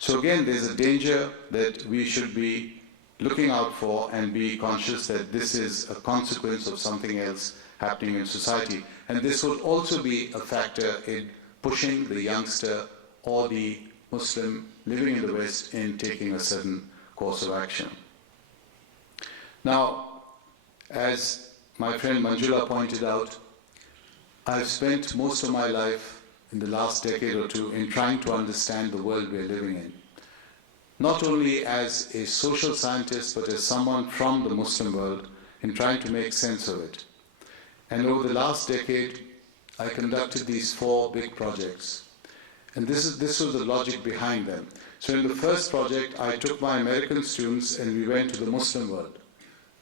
So again, there's a danger that we should be looking out for and be conscious that this is a consequence of something else happening in society. And this would also be a factor in pushing the youngster or the Muslim living in the West in taking a certain course of action. Now, as my friend Manjula pointed out, I've spent most of my life in the last decade or two in trying to understand the world we're living in. Not only as a social scientist, but as someone from the Muslim world in trying to make sense of it. And over the last decade, I conducted these 4 big projects. And this was the logic behind them. So in the first project, I took my American students and we went to the Muslim world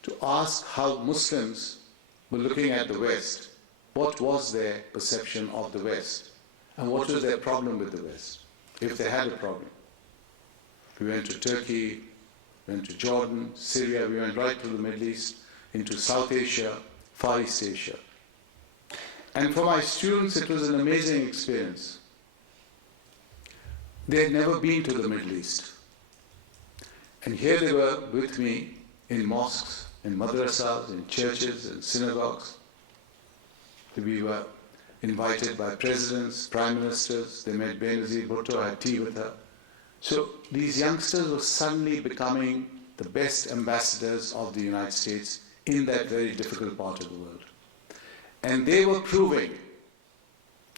to ask how Muslims were looking at the West. What was their perception of the West? And what was their problem with the West, if they had a problem? We went to Turkey, went to Jordan, Syria, we went right to the Middle East, into South Asia, Far East Asia. And for my students, it was an amazing experience. They had never been to the Middle East. And here they were with me in mosques, in madrasas, in churches, in synagogues. We were invited by presidents, prime ministers. They met Benazir Bhutto, I had tea with her. So these youngsters were suddenly becoming the best ambassadors of the United States in that very difficult part of the world. And they were proving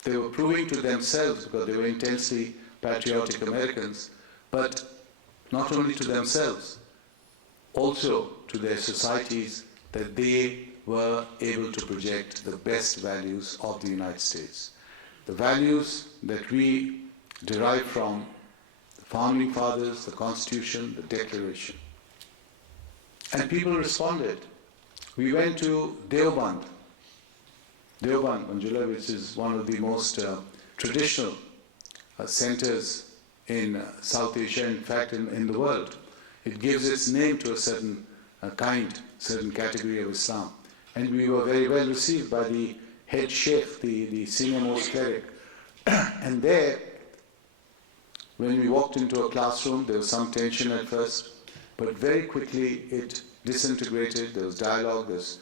to themselves, because they were intensely patriotic Americans, but not only to themselves, also to their societies, that they were able to project the best values of the United States. The values that we derive from the Founding Fathers, the Constitution, the Declaration. And people responded. We went to Deoband, Manjula, which is one of the most traditional centers in South Asia, in fact in the world. It gives its name to a certain certain category of Islam. And we were very well received by the head sheikh, the senior most cleric. And there, when we walked into a classroom, there was some tension at first, but very quickly it disintegrated. There was dialogue, there was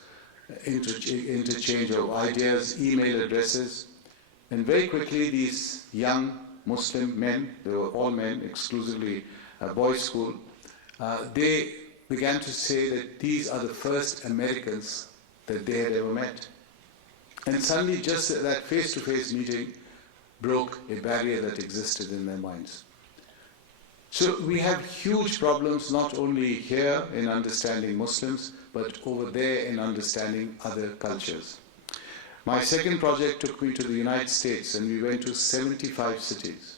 interchange of ideas, email addresses, and very quickly these young Muslim men, they were all men, exclusively boys' school, they began to say that these are the first Americans that they had ever met. And suddenly just that face-to-face meeting broke a barrier that existed in their minds. So we have huge problems not only here in understanding Muslims, but over there in understanding other cultures. My second project took me to the United States, and we went to 75 cities.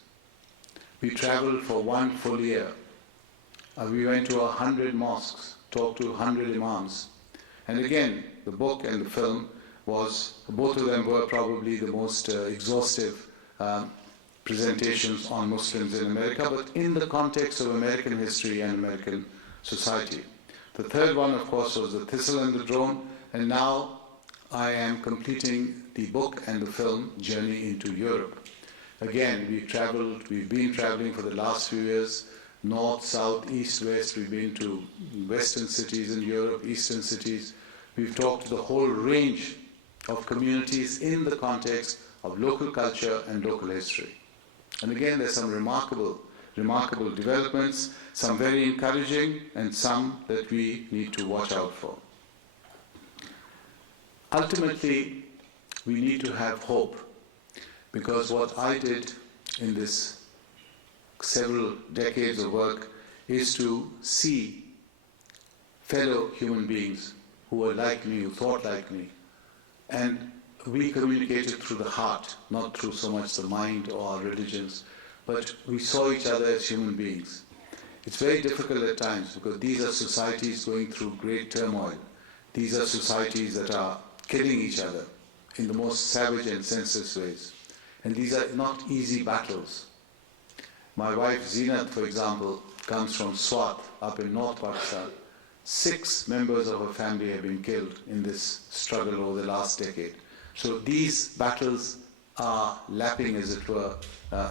We traveled for 1 full year. We went to 100 mosques, talked to 100 imams. And again, the book and the film both of them were probably the most exhaustive presentations on Muslims in America, but in the context of American history and American society. The third one, of course, was the Thistle and the Drone, and now I am completing the book and the film Journey into Europe. Again, we've been traveling for the last few years, north, south, east, west. We've been to western cities in Europe, eastern cities. We've talked to the whole range of communities in the context of local culture and local history. And again, there's some remarkable developments, some very encouraging, and some that we need to watch out for. Ultimately, we need to have hope, because what I did in this several decades of work is to see fellow human beings who were like me, who thought like me, and we communicated through the heart, not through so much the mind or our religions, but we saw each other as human beings. It's very difficult at times because these are societies going through great turmoil. These are societies that are killing each other in the most savage and senseless ways. And these are not easy battles. My wife Zeenat, for example, comes from Swat up in North Pakistan. 6 members of her family have been killed in this struggle over the last decade. So these battles are lapping, as it were,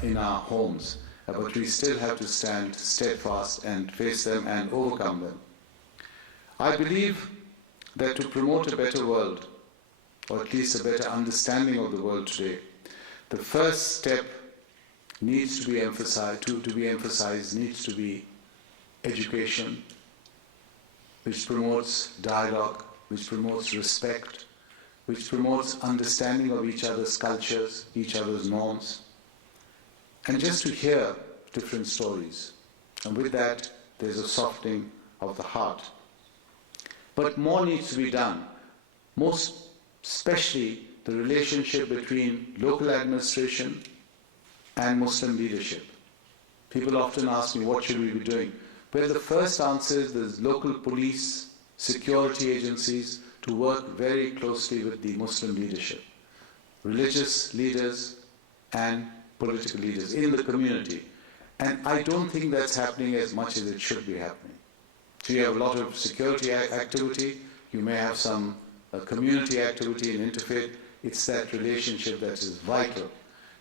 in our homes. But we still have to stand steadfast and face them and overcome them. I believe that to promote a better world, or at least a better understanding of the world today, the first step needs to be emphasized, needs to be education, which promotes dialogue, which promotes respect, which promotes understanding of each other's cultures, each other's norms, and just to hear different stories. And with that, there's a softening of the heart. But more needs to be done, most especially the relationship between local administration and Muslim leadership. People often ask me, what should we be doing? Well, the first answer is there's local police, security agencies to work very closely with the Muslim leadership, religious leaders and political leaders in the community. And I don't think that's happening as much as it should be happening. So you have a lot of security activity, you may have some community activity and interfaith. It's that relationship that is vital,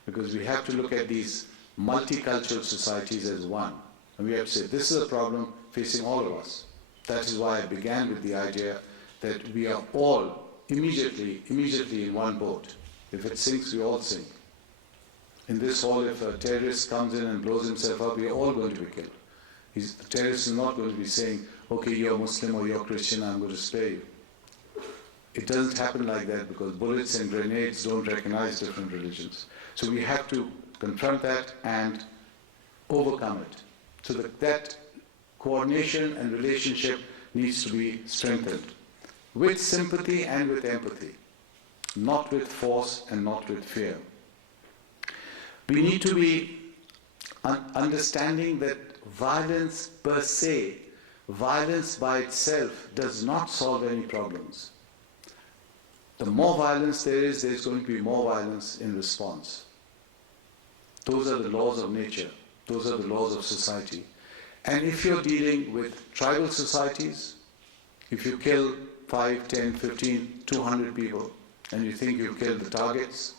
because we have to look at these multicultural societies as one. And we have to say, this is a problem facing all of us. That is why I began with the idea that we are all immediately in one boat. If it sinks, we all sink. In this hall, if a terrorist comes in and blows himself up, we are all going to be killed. The terrorist is not going to be saying, okay, you're Muslim or you're Christian, I'm going to spare you. It doesn't happen like that because bullets and grenades don't recognize different religions. So we have to confront that and overcome it. So that coordination and relationship needs to be strengthened with sympathy and with empathy, not with force and not with fear. We need to be understanding that violence per se, violence by itself does not solve any problems. The more violence there is going to be more violence in response. Those are the laws of nature. Those are the laws of society. And if you're dealing with tribal societies, if you kill 5, 10, 15, 200 people, and you think you've killed the targets,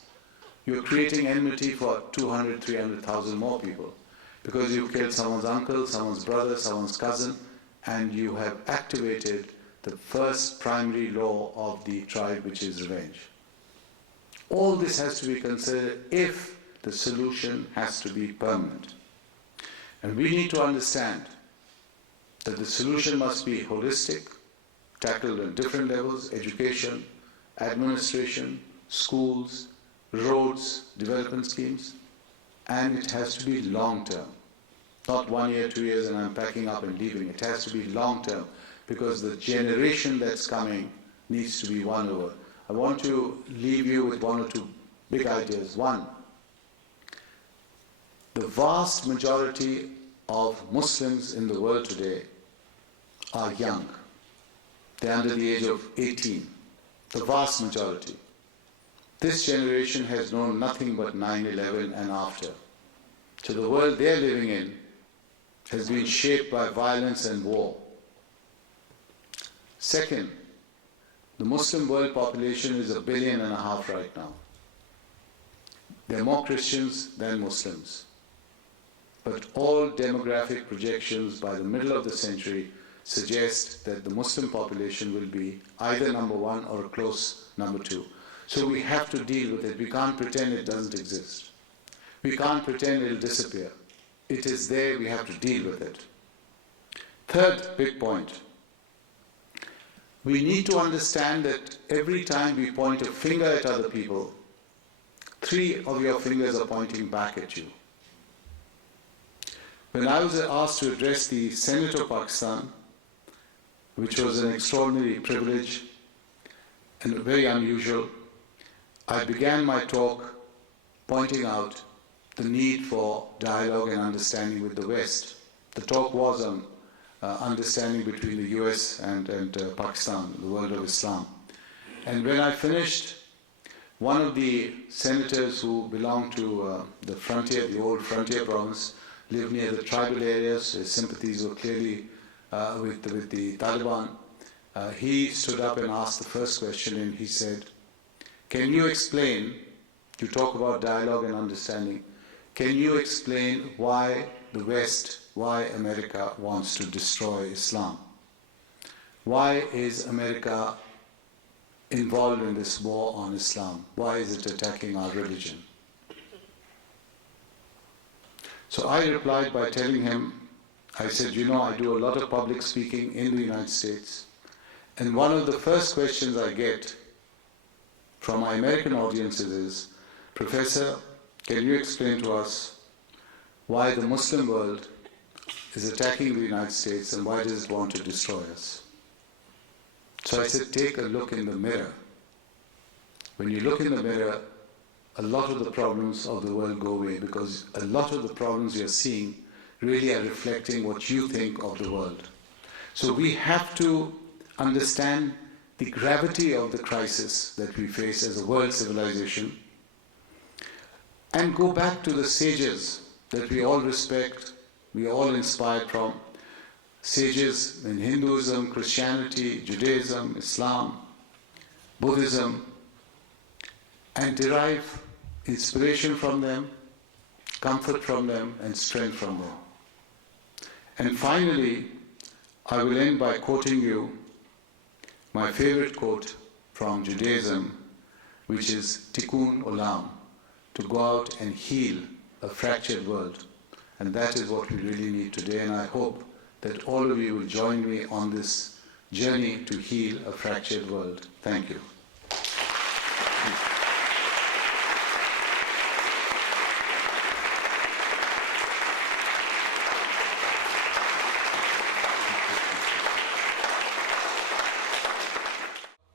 you're creating enmity for 200, 300,000 more people. Because you've killed someone's uncle, someone's brother, someone's cousin, and you have activated the first primary law of the tribe, which is revenge. All this has to be considered if the solution has to be permanent. And we need to understand that the solution must be holistic, tackled on different levels: education, administration, schools, roads, development schemes, and it has to be long-term. Not 1 year, 2 years, and I'm packing up and leaving. It has to be long-term, because the generation that's coming needs to be won over. I want to leave you with one or two big ideas. One, the vast majority of Muslims in the world today are young. They're under the age of 18. The vast majority. This generation has known nothing but 9/11 and after. So the world they're living in has been shaped by violence and war. Second, the Muslim world population is 1.5 billion right now. There are more Christians than Muslims. But all demographic projections by the middle of the century suggest that the Muslim population will be either number one or a close number two. So we have to deal with it. We can't pretend it doesn't exist. We can't pretend it'll disappear. It is there, we have to deal with it. Third big point. We need to understand that every time we point a finger at other people, 3 of your fingers are pointing back at you. When I was asked to address the Senate of Pakistan, which was an extraordinary privilege and very unusual, I began my talk pointing out the need for dialogue and understanding with the West. The talk was on understanding between the US and Pakistan, the world of Islam. And when I finished, one of the senators who belonged to the frontier, the old frontier province, lived near the tribal areas. His sympathies were clearly with the Taliban. He stood up and asked the first question, and he said, "Can you explain, you talk about dialogue and understanding, can you explain why the West, why America wants to destroy Islam? Why is America involved in this war on Islam? Why is it attacking our religion?" So I replied by telling him, I said, I do a lot of public speaking in the United States, and one of the first questions I get from my American audiences is, "Professor, can you explain to us why the Muslim world is attacking the United States and why does it want to destroy us?" So I said, take a look in the mirror. When you look in the mirror, a lot of the problems of the world go away, because a lot of the problems you're seeing really are reflecting what you think of the world. So we have to understand the gravity of the crisis that we face as a world civilization and go back to the sages that we all respect, we are all inspired from. Sages in Hinduism, Christianity, Judaism, Islam, Buddhism, and derive inspiration from them, comfort from them, and strength from them. And finally, I will end by quoting you my favorite quote from Judaism, which is Tikkun Olam, to go out and heal a fractured world. And that is what we really need today, and I hope that all of you will join me on this journey to heal a fractured world. Thank you.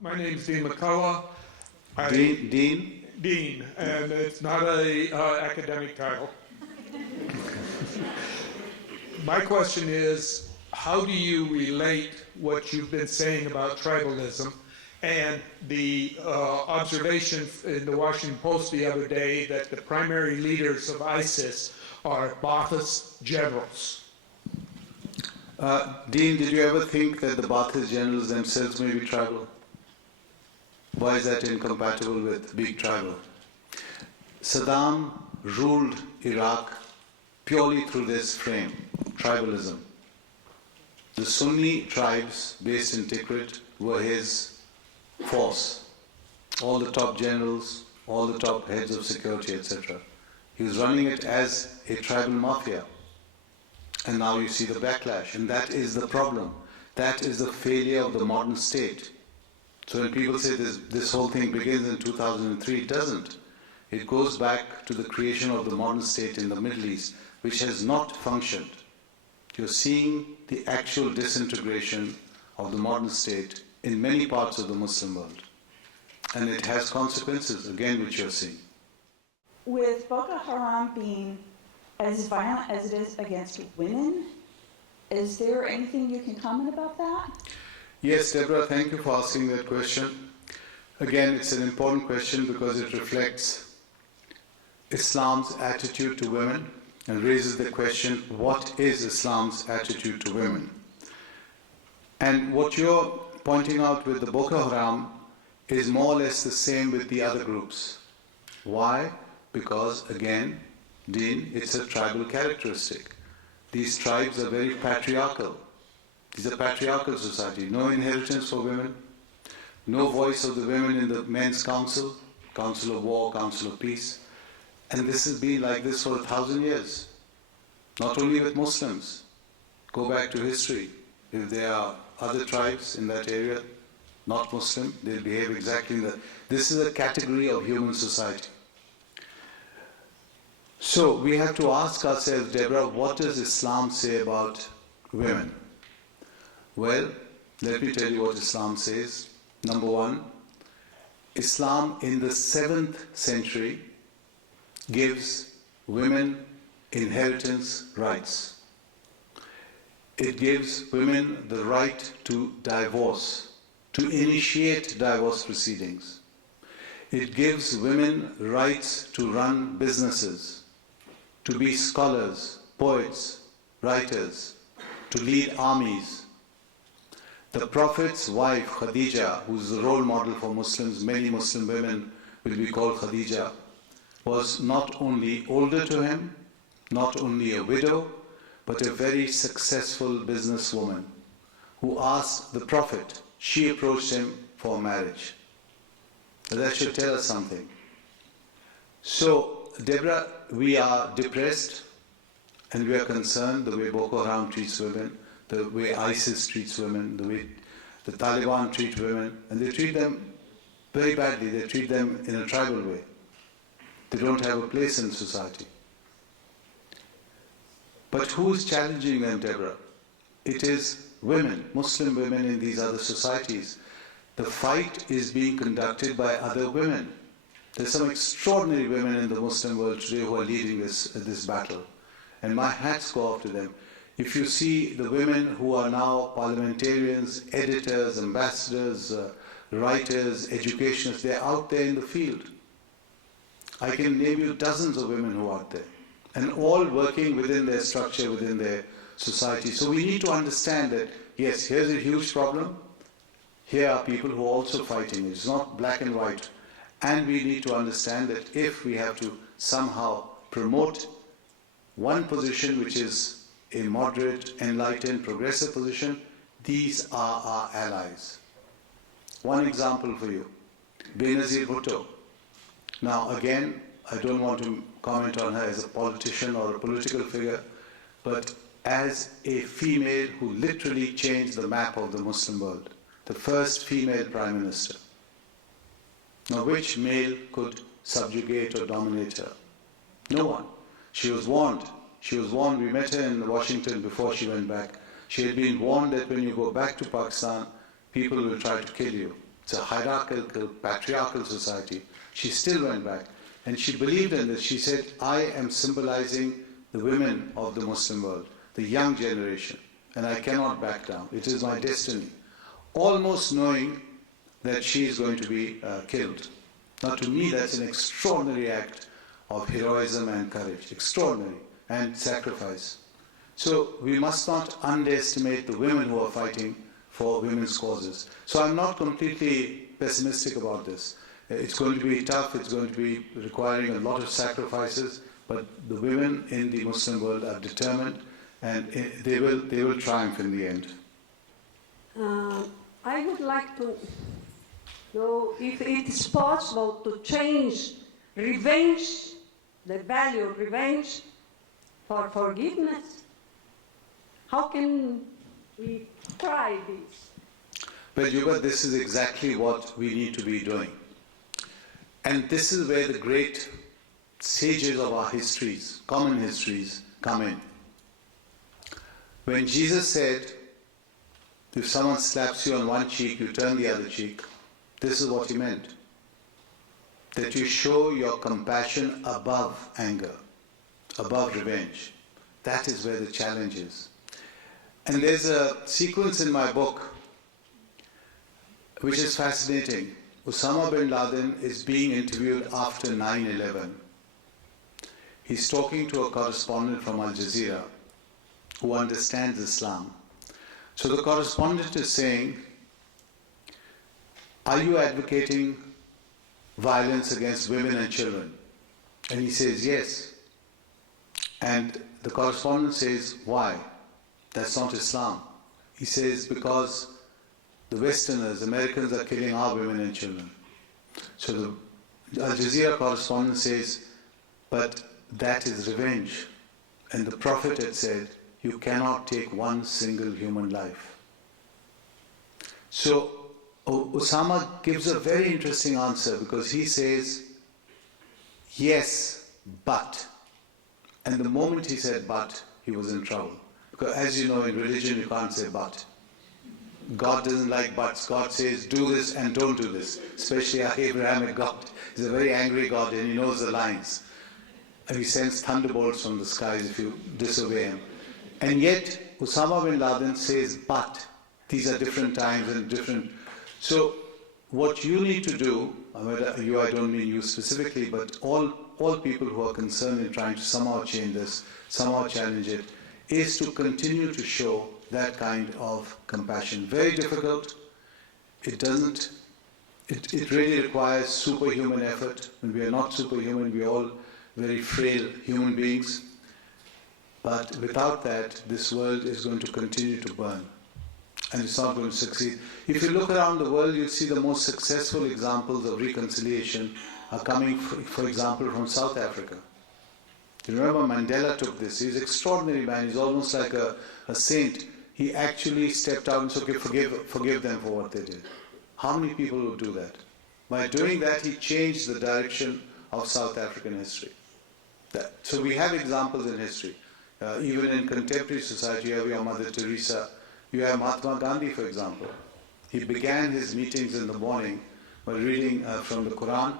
My name's Dean McCullough. Dean, and it's not an academic title. My question is, how do you relate what you've been saying about tribalism and the observation in the Washington Post the other day that the primary leaders of ISIS are Ba'athist generals? Dean, did you ever think that the Ba'athist generals themselves may be tribal? Why is that incompatible with being tribal? Saddam ruled Iraq purely through this frame, tribalism. The Sunni tribes based in Tikrit were his force. All the top generals, all the top heads of security, etc. He was running it as a tribal mafia. And now you see the backlash. And that is the problem. That is the failure of the modern state. So when people say this whole thing begins in 2003, it doesn't. It goes back to the creation of the modern state in the Middle East, which has not functioned. You're seeing the actual disintegration of the modern state in many parts of the Muslim world. And it has consequences, again, which you're seeing. With Boko Haram being as violent as it is against women, is there anything you can comment about that? Yes, Deborah, thank you for asking that question. Again, it's an important question because it reflects Islam's attitude to women and raises the question, what is Islam's attitude to women? And what you're pointing out with the Boko Haram is more or less the same with the other groups. Why? Because, again, Deen, it's a tribal characteristic. These tribes are very patriarchal. These are patriarchal society. No inheritance for women, no voice of the women in the men's council, council of war, council of peace. And this has been like this for 1,000 years. Not only with Muslims. Go back to history. If there are other tribes in that area, not Muslim, they'll behave exactly in that. This is a category of human society. So we have to ask ourselves, Deborah, what does Islam say about women? Well, let me tell you what Islam says. Number one, Islam in the 7th century gives women inheritance rights. It gives women the right to divorce, to initiate divorce proceedings. It gives women rights to run businesses, to be scholars, poets, writers, to lead armies. The Prophet's wife, Khadija, who is the role model for Muslims, many Muslim women will be called Khadija, was not only older to him, not only a widow, but a very successful businesswoman who asked the Prophet, she approached him for marriage. That should tell us something. So, Deborah, we are depressed and we are concerned the way Boko Haram treats women, the way ISIS treats women, the way the Taliban treat women, and they treat them very badly. They treat them in a tribal way. They don't have a place in society. But who is challenging them, Deborah? It is women, Muslim women in these other societies. The fight is being conducted by other women. There's some extraordinary women in the Muslim world today who are leading this battle. And my hats go off to them. If you see the women who are now parliamentarians, editors, ambassadors, writers, educationists, they're out there in the field. I can name you dozens of women who are out there. And all working within their structure, within their society. So we need to understand that, yes, here's a huge problem. Here are people who are also fighting. It's not black and white. And we need to understand that if we have to somehow promote one position which is a moderate, enlightened, progressive position, these are our allies. One example for you, Benazir Bhutto. Now again, I don't want to comment on her as a politician or a political figure, but as a female who literally changed the map of the Muslim world, the first female prime minister. Now which male could subjugate or dominate her? No one. She was warned. She was warned. We met her in Washington before she went back. She had been warned that when you go back to Pakistan, people will try to kill you. It's a hierarchical, patriarchal society. She still went back. And she believed in this. She said, I am symbolizing the women of the Muslim world, the young generation, and I cannot back down. It is my destiny. Almost knowing that she is going to be killed. Now to me that's an extraordinary act of heroism and courage, extraordinary, and sacrifice. So we must not underestimate the women who are fighting for women's causes. So I'm not completely pessimistic about this. It's going to be tough, it's going to be requiring a lot of sacrifices, but the women in the Muslim world are determined and they will triumph in the end. I would like to know if it is possible to change revenge, the value of revenge, for forgiveness. How can we try this? Well, Yuba, this is exactly what we need to be doing. And this is where the great sages of our histories, common histories, come in. When Jesus said, if someone slaps you on one cheek, you turn the other cheek, this is what he meant. That you show your compassion above anger, above revenge. That is where the challenge is. And there's a sequence in my book which is fascinating. Osama bin Laden is being interviewed after 9/11. He's talking to a correspondent from Al Jazeera who understands Islam. So the correspondent is saying, are you advocating violence against women and children? And he says, yes. And the correspondent says, why? That's not Islam. He says, because the Westerners, Americans, are killing our women and children. So the Al Jazeera correspondent says, but that is revenge. And the Prophet had said, you cannot take one single human life. So Osama gives a very interesting answer because he says, yes, but. And the moment he said but, he was in trouble. Because as you know, in religion you can't say but. God doesn't like buts. God says do this and don't do this. Especially our Abrahamic God. He's a very angry God and he knows the lines. And he sends thunderbolts from the skies if you disobey him. And yet, Osama bin Laden says, but. These are different times and different. So, what you need to do, I don't mean you specifically, but all people who are concerned in trying to somehow change this, somehow challenge it, is to continue to show that kind of compassion. Very difficult. It really requires superhuman effort. And we are not superhuman, we are all very frail human beings. But without that, this world is going to continue to burn. And it's not going to succeed. If you look around the world, you'll see the most successful examples of reconciliation are coming, for example, from South Africa. You remember Mandela took this. He's an extraordinary man. He's almost like a saint. He actually stepped out and said, okay, forgive them for what they did. How many people would do that? By doing that, he changed the direction of South African history. So we have examples in history. Even in contemporary society, you have your Mother Teresa. You have Mahatma Gandhi, for example. He began his meetings in the morning by reading from the Quran,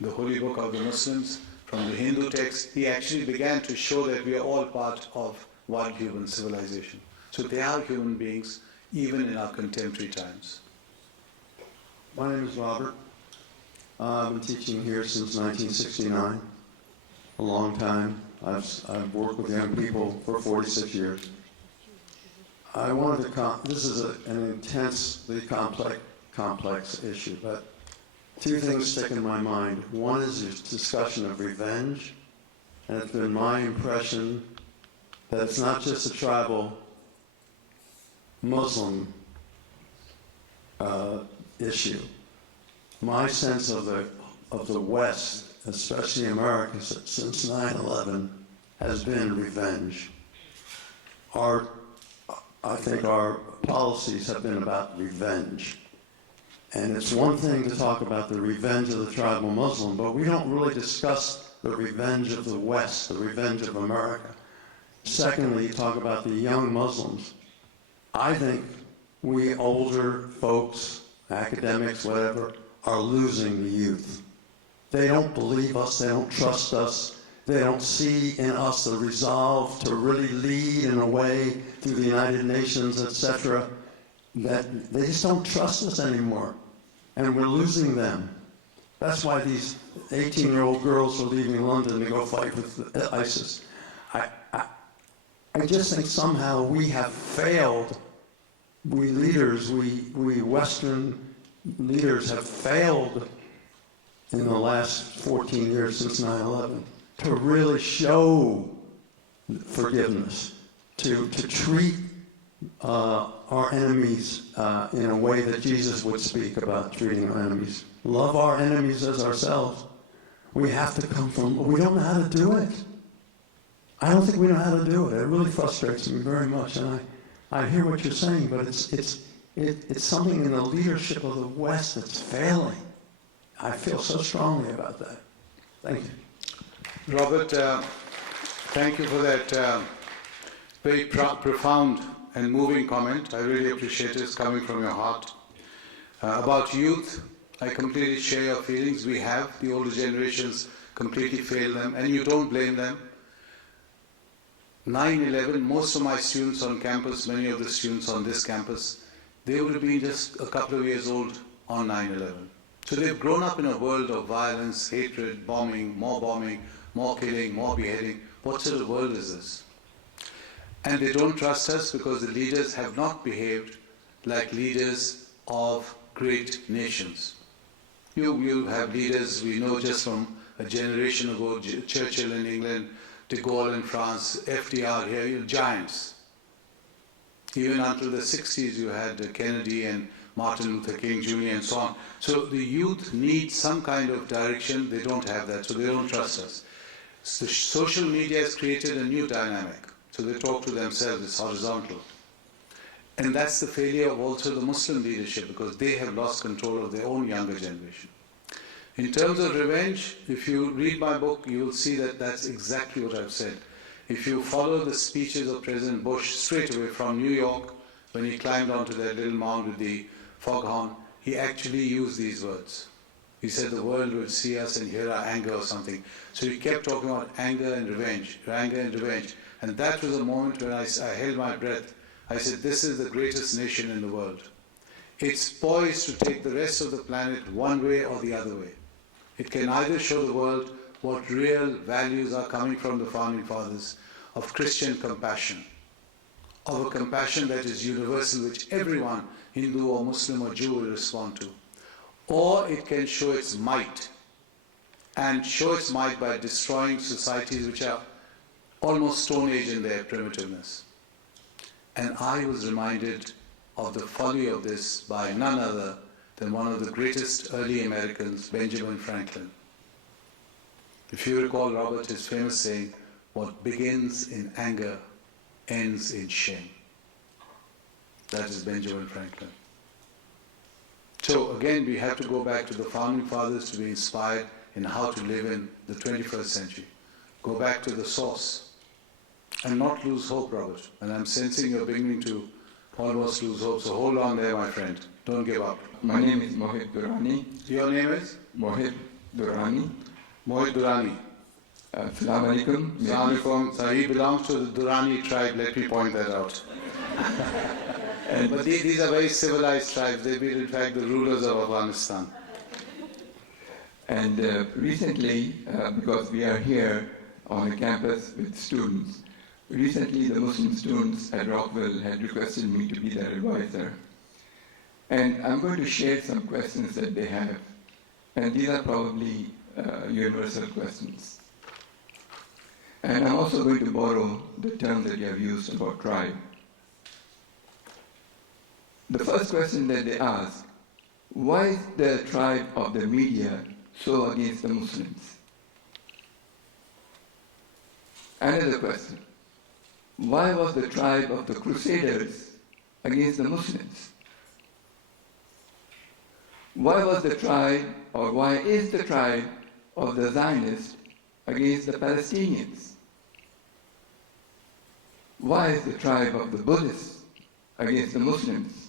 the holy book of the Muslims, from the Hindu text. He actually began to show that we are all part of one human civilization. So they are human beings, even in our contemporary times. My name is Robert. I've been teaching here since 1969, a long time. I've worked with young people for 46 years. I wanted to this is an intensely complex issue, but two things stick in my mind. One is this discussion of revenge, and it's been my impression that it's not just a tribal Muslim issue. My sense of the West, especially America, since 9/11, has been revenge. I think our policies have been about revenge. And it's one thing to talk about the revenge of the tribal Muslim, but we don't really discuss the revenge of the West, the revenge of America. Secondly, you talk about the young Muslims. I think we older folks, academics, whatever, are losing the youth. They don't believe us, they don't trust us, they don't see in us the resolve to really lead in a way through the United Nations, etc., that they just don't trust us anymore. And we're losing them. That's why these 18-year-old girls are leaving London to go fight with ISIS. I just think somehow we have failed. We leaders, we Western leaders have failed in the last 14 years since 9/11 to really show forgiveness, to treat our enemies in a way that Jesus would speak about treating our enemies. Love our enemies as ourselves. We have to come from, we don't know how to do it. I don't think we know how to do it. It really frustrates me very much. And I hear what you're saying, but it's something in the leadership of the West that's failing. I feel so strongly about that. Thank you. Robert, thank you for that very profound and moving comment. I really appreciate it. It's coming from your heart. About youth, I completely share your feelings. We have. The older generations completely failed them, and you don't blame them. 9/11, most of my students on campus, many of the students on this campus, they would have been just a couple of years old on 9/11. So they've grown up in a world of violence, hatred, bombing, more killing, more beheading. What sort of world is this? And they don't trust us because the leaders have not behaved like leaders of great nations. You have leaders we know just from a generation ago, Churchill in England, de Gaulle in France, FDR here, you're giants. Even until the 60s you had Kennedy and Martin Luther King Jr. and so on. So the youth need some kind of direction. They don't have that, so they don't trust us. So social media has created a new dynamic. So they talk to themselves, it's horizontal. And that's the failure of also the Muslim leadership, because they have lost control of their own younger generation. In terms of revenge, if you read my book, you will see that that's exactly what I've said. If you follow the speeches of President Bush straight away from New York, when he climbed onto that little mound with the foghorn, he actually used these words. He said the world will see us and hear our anger or something. So he kept talking about anger and revenge, anger and revenge. And that was a moment when I held my breath. I said, this is the greatest nation in the world. It's poised to take the rest of the planet one way or the other way. It can either show the world what real values are coming from the Founding Fathers of Christian compassion, of a compassion that is universal, which everyone, Hindu or Muslim or Jew, will respond to. Or it can show its might, and show its might by destroying societies which are almost Stone Age in their primitiveness. And I was reminded of the folly of this by none other than one of the greatest early Americans, Benjamin Franklin. If you recall, Robert, his famous saying, what begins in anger ends in shame. That is Benjamin Franklin. So again, we have to go back to the Founding Fathers to be inspired in how to live in the 21st century. Go back to the source and not lose hope, Robert. And I'm sensing you're beginning to almost lose hope. So hold on there, my friend. Don't give up. My name is Mohit Durrani. Your name is? Mohit Durrani. Mohit Durrani. Assalamu alaikum. Assalamu alaikum. So he belongs to the Durrani tribe, let me point that out. But these are very civilized tribes. They've been, in fact, the rulers of Afghanistan. And recently, because we are here on a campus with students, recently the Muslim students at Rockville had requested me to be their advisor. And I'm going to share some questions that they have. And these are probably universal questions. And I'm also going to borrow the term that you have used about tribe. The first question that they ask, why is the tribe of the media so against the Muslims? Another question, why was the tribe of the Crusaders against the Muslims? Why was the tribe, or why is the tribe of the Zionists against the Palestinians? Why is the tribe of the Buddhists against the Muslims,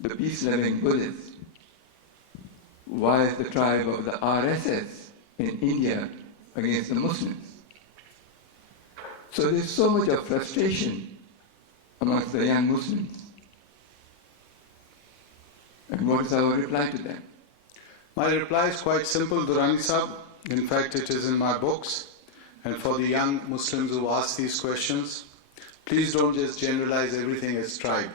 the peace-loving Buddhists? Why is the tribe of the RSS in India against the Muslims? So there's so much of frustration amongst the young Muslims. And what is our reply to them? My reply is quite simple, Durrani Sahib. In fact, it is in my books. And for the young Muslims who ask these questions, please don't just generalize everything as tribe.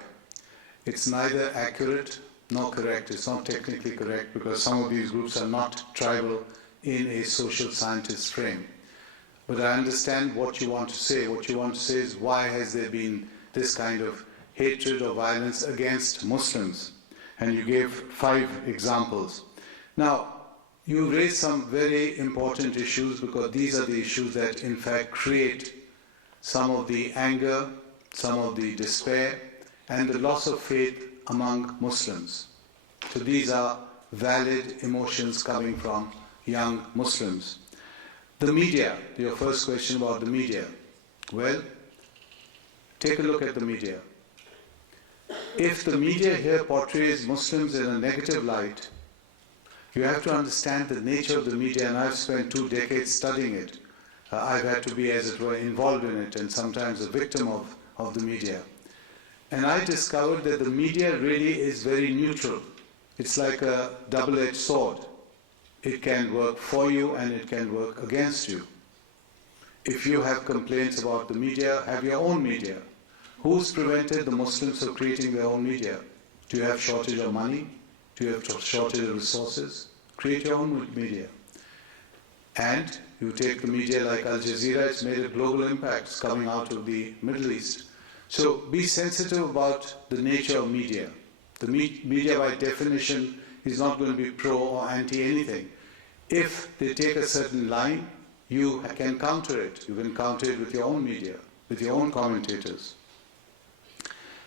It's neither accurate nor correct. It's not technically correct because some of these groups are not tribal in a social scientist frame. But I understand what you want to say. What you want to say is, why has there been this kind of hatred or violence against Muslims. And you gave 5 examples. Now, you raised some very important issues because these are the issues that in fact create some of the anger, some of the despair, and the loss of faith among Muslims. So these are valid emotions coming from young Muslims. The media, your first question about the media. Well, take a look at the media. If the media here portrays Muslims in a negative light, you have to understand the nature of the media, and I've spent 2 decades studying it. I've had to be, as it were, involved in it and sometimes a victim of the media. And I discovered that the media really is very neutral. It's like a double-edged sword. It can work for you and it can work against you. If you have complaints about the media, have your own media. Who's prevented the Muslims from creating their own media? Do you have shortage of money? Do you have shortage of resources? Create your own media. And you take the media like Al Jazeera, it's made a global impact. It's coming out of the Middle East. So be sensitive about the nature of media. The media by definition is not going to be pro or anti anything. If they take a certain line, you can counter it. You can counter it with your own media, with your own commentators.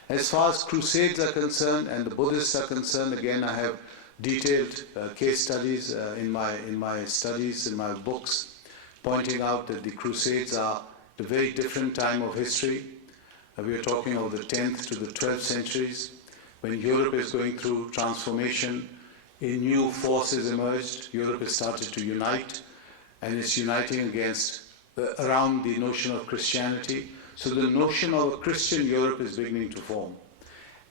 As far as crusades are concerned and the Buddhists are concerned, again I have detailed case studies in my studies, in my books, pointing out that the crusades are a very different time of history. We are talking of the 10th to the 12th centuries, when Europe is going through transformation. A new forces emerged. Europe has started to unite, and it's uniting against around the notion of Christianity. So the notion of a Christian Europe is beginning to form.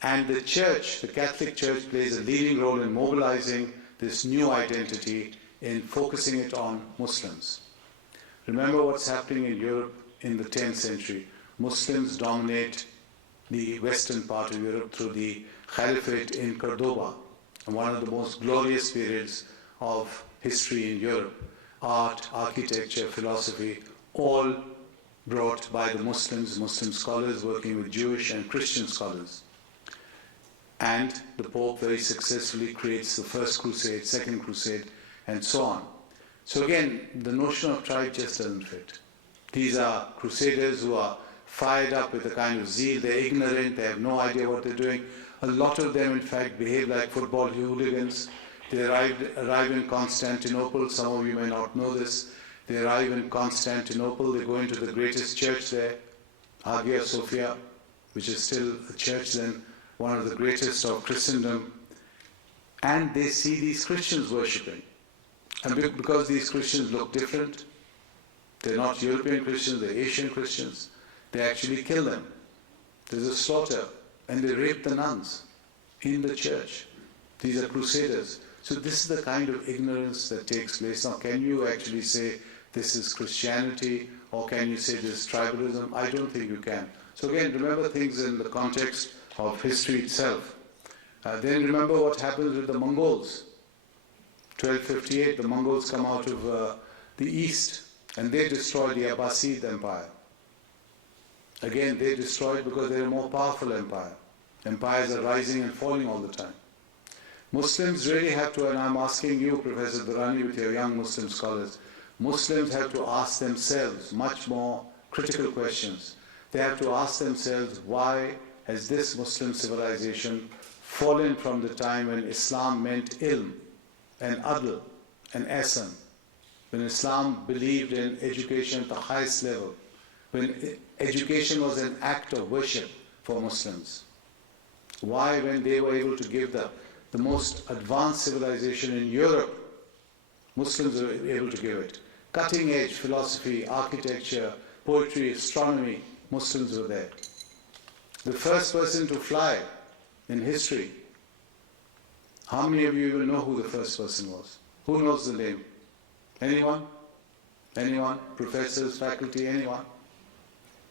And the Church, the Catholic Church, plays a leading role in mobilizing this new identity, in focusing it on Muslims. Remember what's happening in Europe in the 10th century. Muslims dominate the western part of Europe through the Caliphate in Cordoba, and one of the most glorious periods of history in Europe. Art, architecture, philosophy, all brought by the Muslims, Muslim scholars working with Jewish and Christian scholars. And the Pope very successfully creates the First Crusade, Second Crusade, and so on. So again, the notion of tribe just doesn't fit. These are crusaders who are fired up with a kind of zeal. They're ignorant, they have no idea what they're doing. A lot of them, in fact, behave like football hooligans. They arrive in Constantinople. Some of you may not know this. They arrive in Constantinople. They go into the greatest church there, Hagia Sophia, which is still a church then, one of the greatest of Christendom. And they see these Christians worshipping. And because these Christians look different, they're not European Christians, they're Asian Christians, they actually kill them. There's a slaughter, and they rape the nuns in the church. These are crusaders. So this is the kind of ignorance that takes place. Now, can you actually say this is Christianity, or can you say this is tribalism? I don't think you can. So again, remember things in the context of history itself. Then remember what happens with the Mongols. 1258, the Mongols come out of the east, and they destroy the Abbasid Empire. Again, they destroyed because they're a more powerful empire. Empires are rising and falling all the time. Muslims really have to, and I'm asking you, Professor Durrani, with your young Muslim scholars, Muslims have to ask themselves much more critical questions. They have to ask themselves, why has this Muslim civilization fallen from the time when Islam meant ilm and adl and ahsan, when Islam believed in education at the highest level, when education was an act of worship for Muslims? Why, when they were able to give the most advanced civilization in Europe, Muslims were able to give it? Cutting edge philosophy, architecture, poetry, astronomy, Muslims were there. The first person to fly in history. How many of you will know who the first person was? Who knows the name? Anyone? Anyone? Professors, faculty, anyone?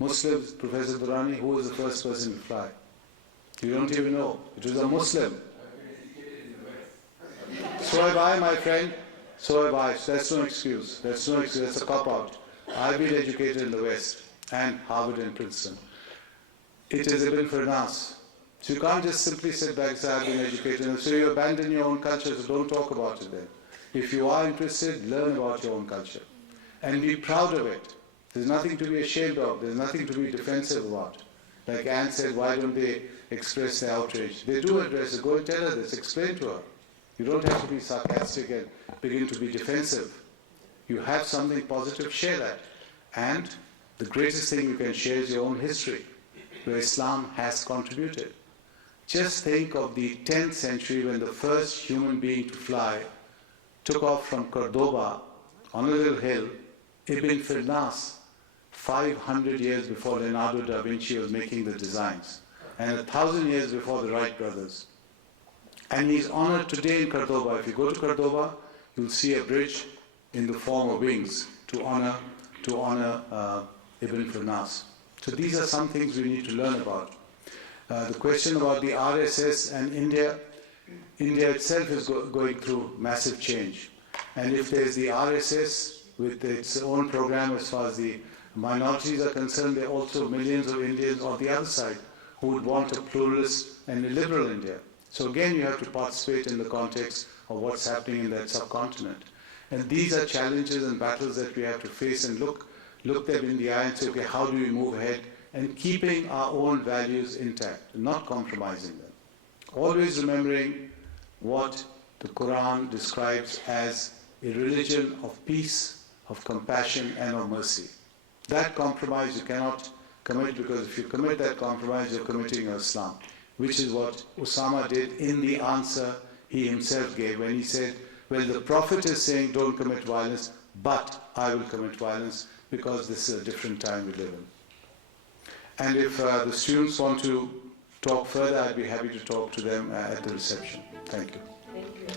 Muslims, Professor Durrani, who was the first person to fly? You don't even know. It was a Muslim. So have I, my friend. So have I. So that's no excuse. That's no excuse. That's a cop-out. I've been educated in the West, and Harvard and Princeton. It is Ibn Firnas So you can't just simply sit back and say, I've been educated. And so you abandon your own culture, so don't talk about it then. If you are interested, learn about your own culture. And be proud of it. There's nothing to be ashamed of. There's nothing to be defensive about. Like Anne said, why don't they express their outrage? They do address it. Go and tell her this. Explain to her. You don't have to be sarcastic and begin to be defensive. You have something positive, share that. And the greatest thing you can share is your own history, where Islam has contributed. Just think of the 10th century when the first human being to fly took off from Cordoba on a little hill, Ibn Firnas, 500 years before Leonardo da Vinci was making the designs, and 1,000 years before the Wright brothers. And he's honored today in Cordoba. If you go to Cordoba, you'll see a bridge in the form of wings to honor Ibn Firnas. So these are some things we need to learn about. The question about the RSS and India itself is going through massive change. And if there's the RSS with its own program as far as the minorities are concerned, there are also millions of Indians on the other side who would want a pluralist and a liberal India. So again, you have to participate in the context of what's happening in that subcontinent. And these are challenges and battles that we have to face and look them in the eye and say, okay, how do we move ahead? And keeping our own values intact, not compromising them. Always remembering what the Quran describes as a religion of peace, of compassion, and of mercy. That compromise you cannot commit, because if you commit that compromise, you're committing Islam, which is what Osama did in the answer he himself gave when he said, well, the Prophet is saying don't commit violence, but I will commit violence because this is a different time we live in. And if the students want to talk further, I'd be happy to talk to them at the reception. Thank you. Thank you.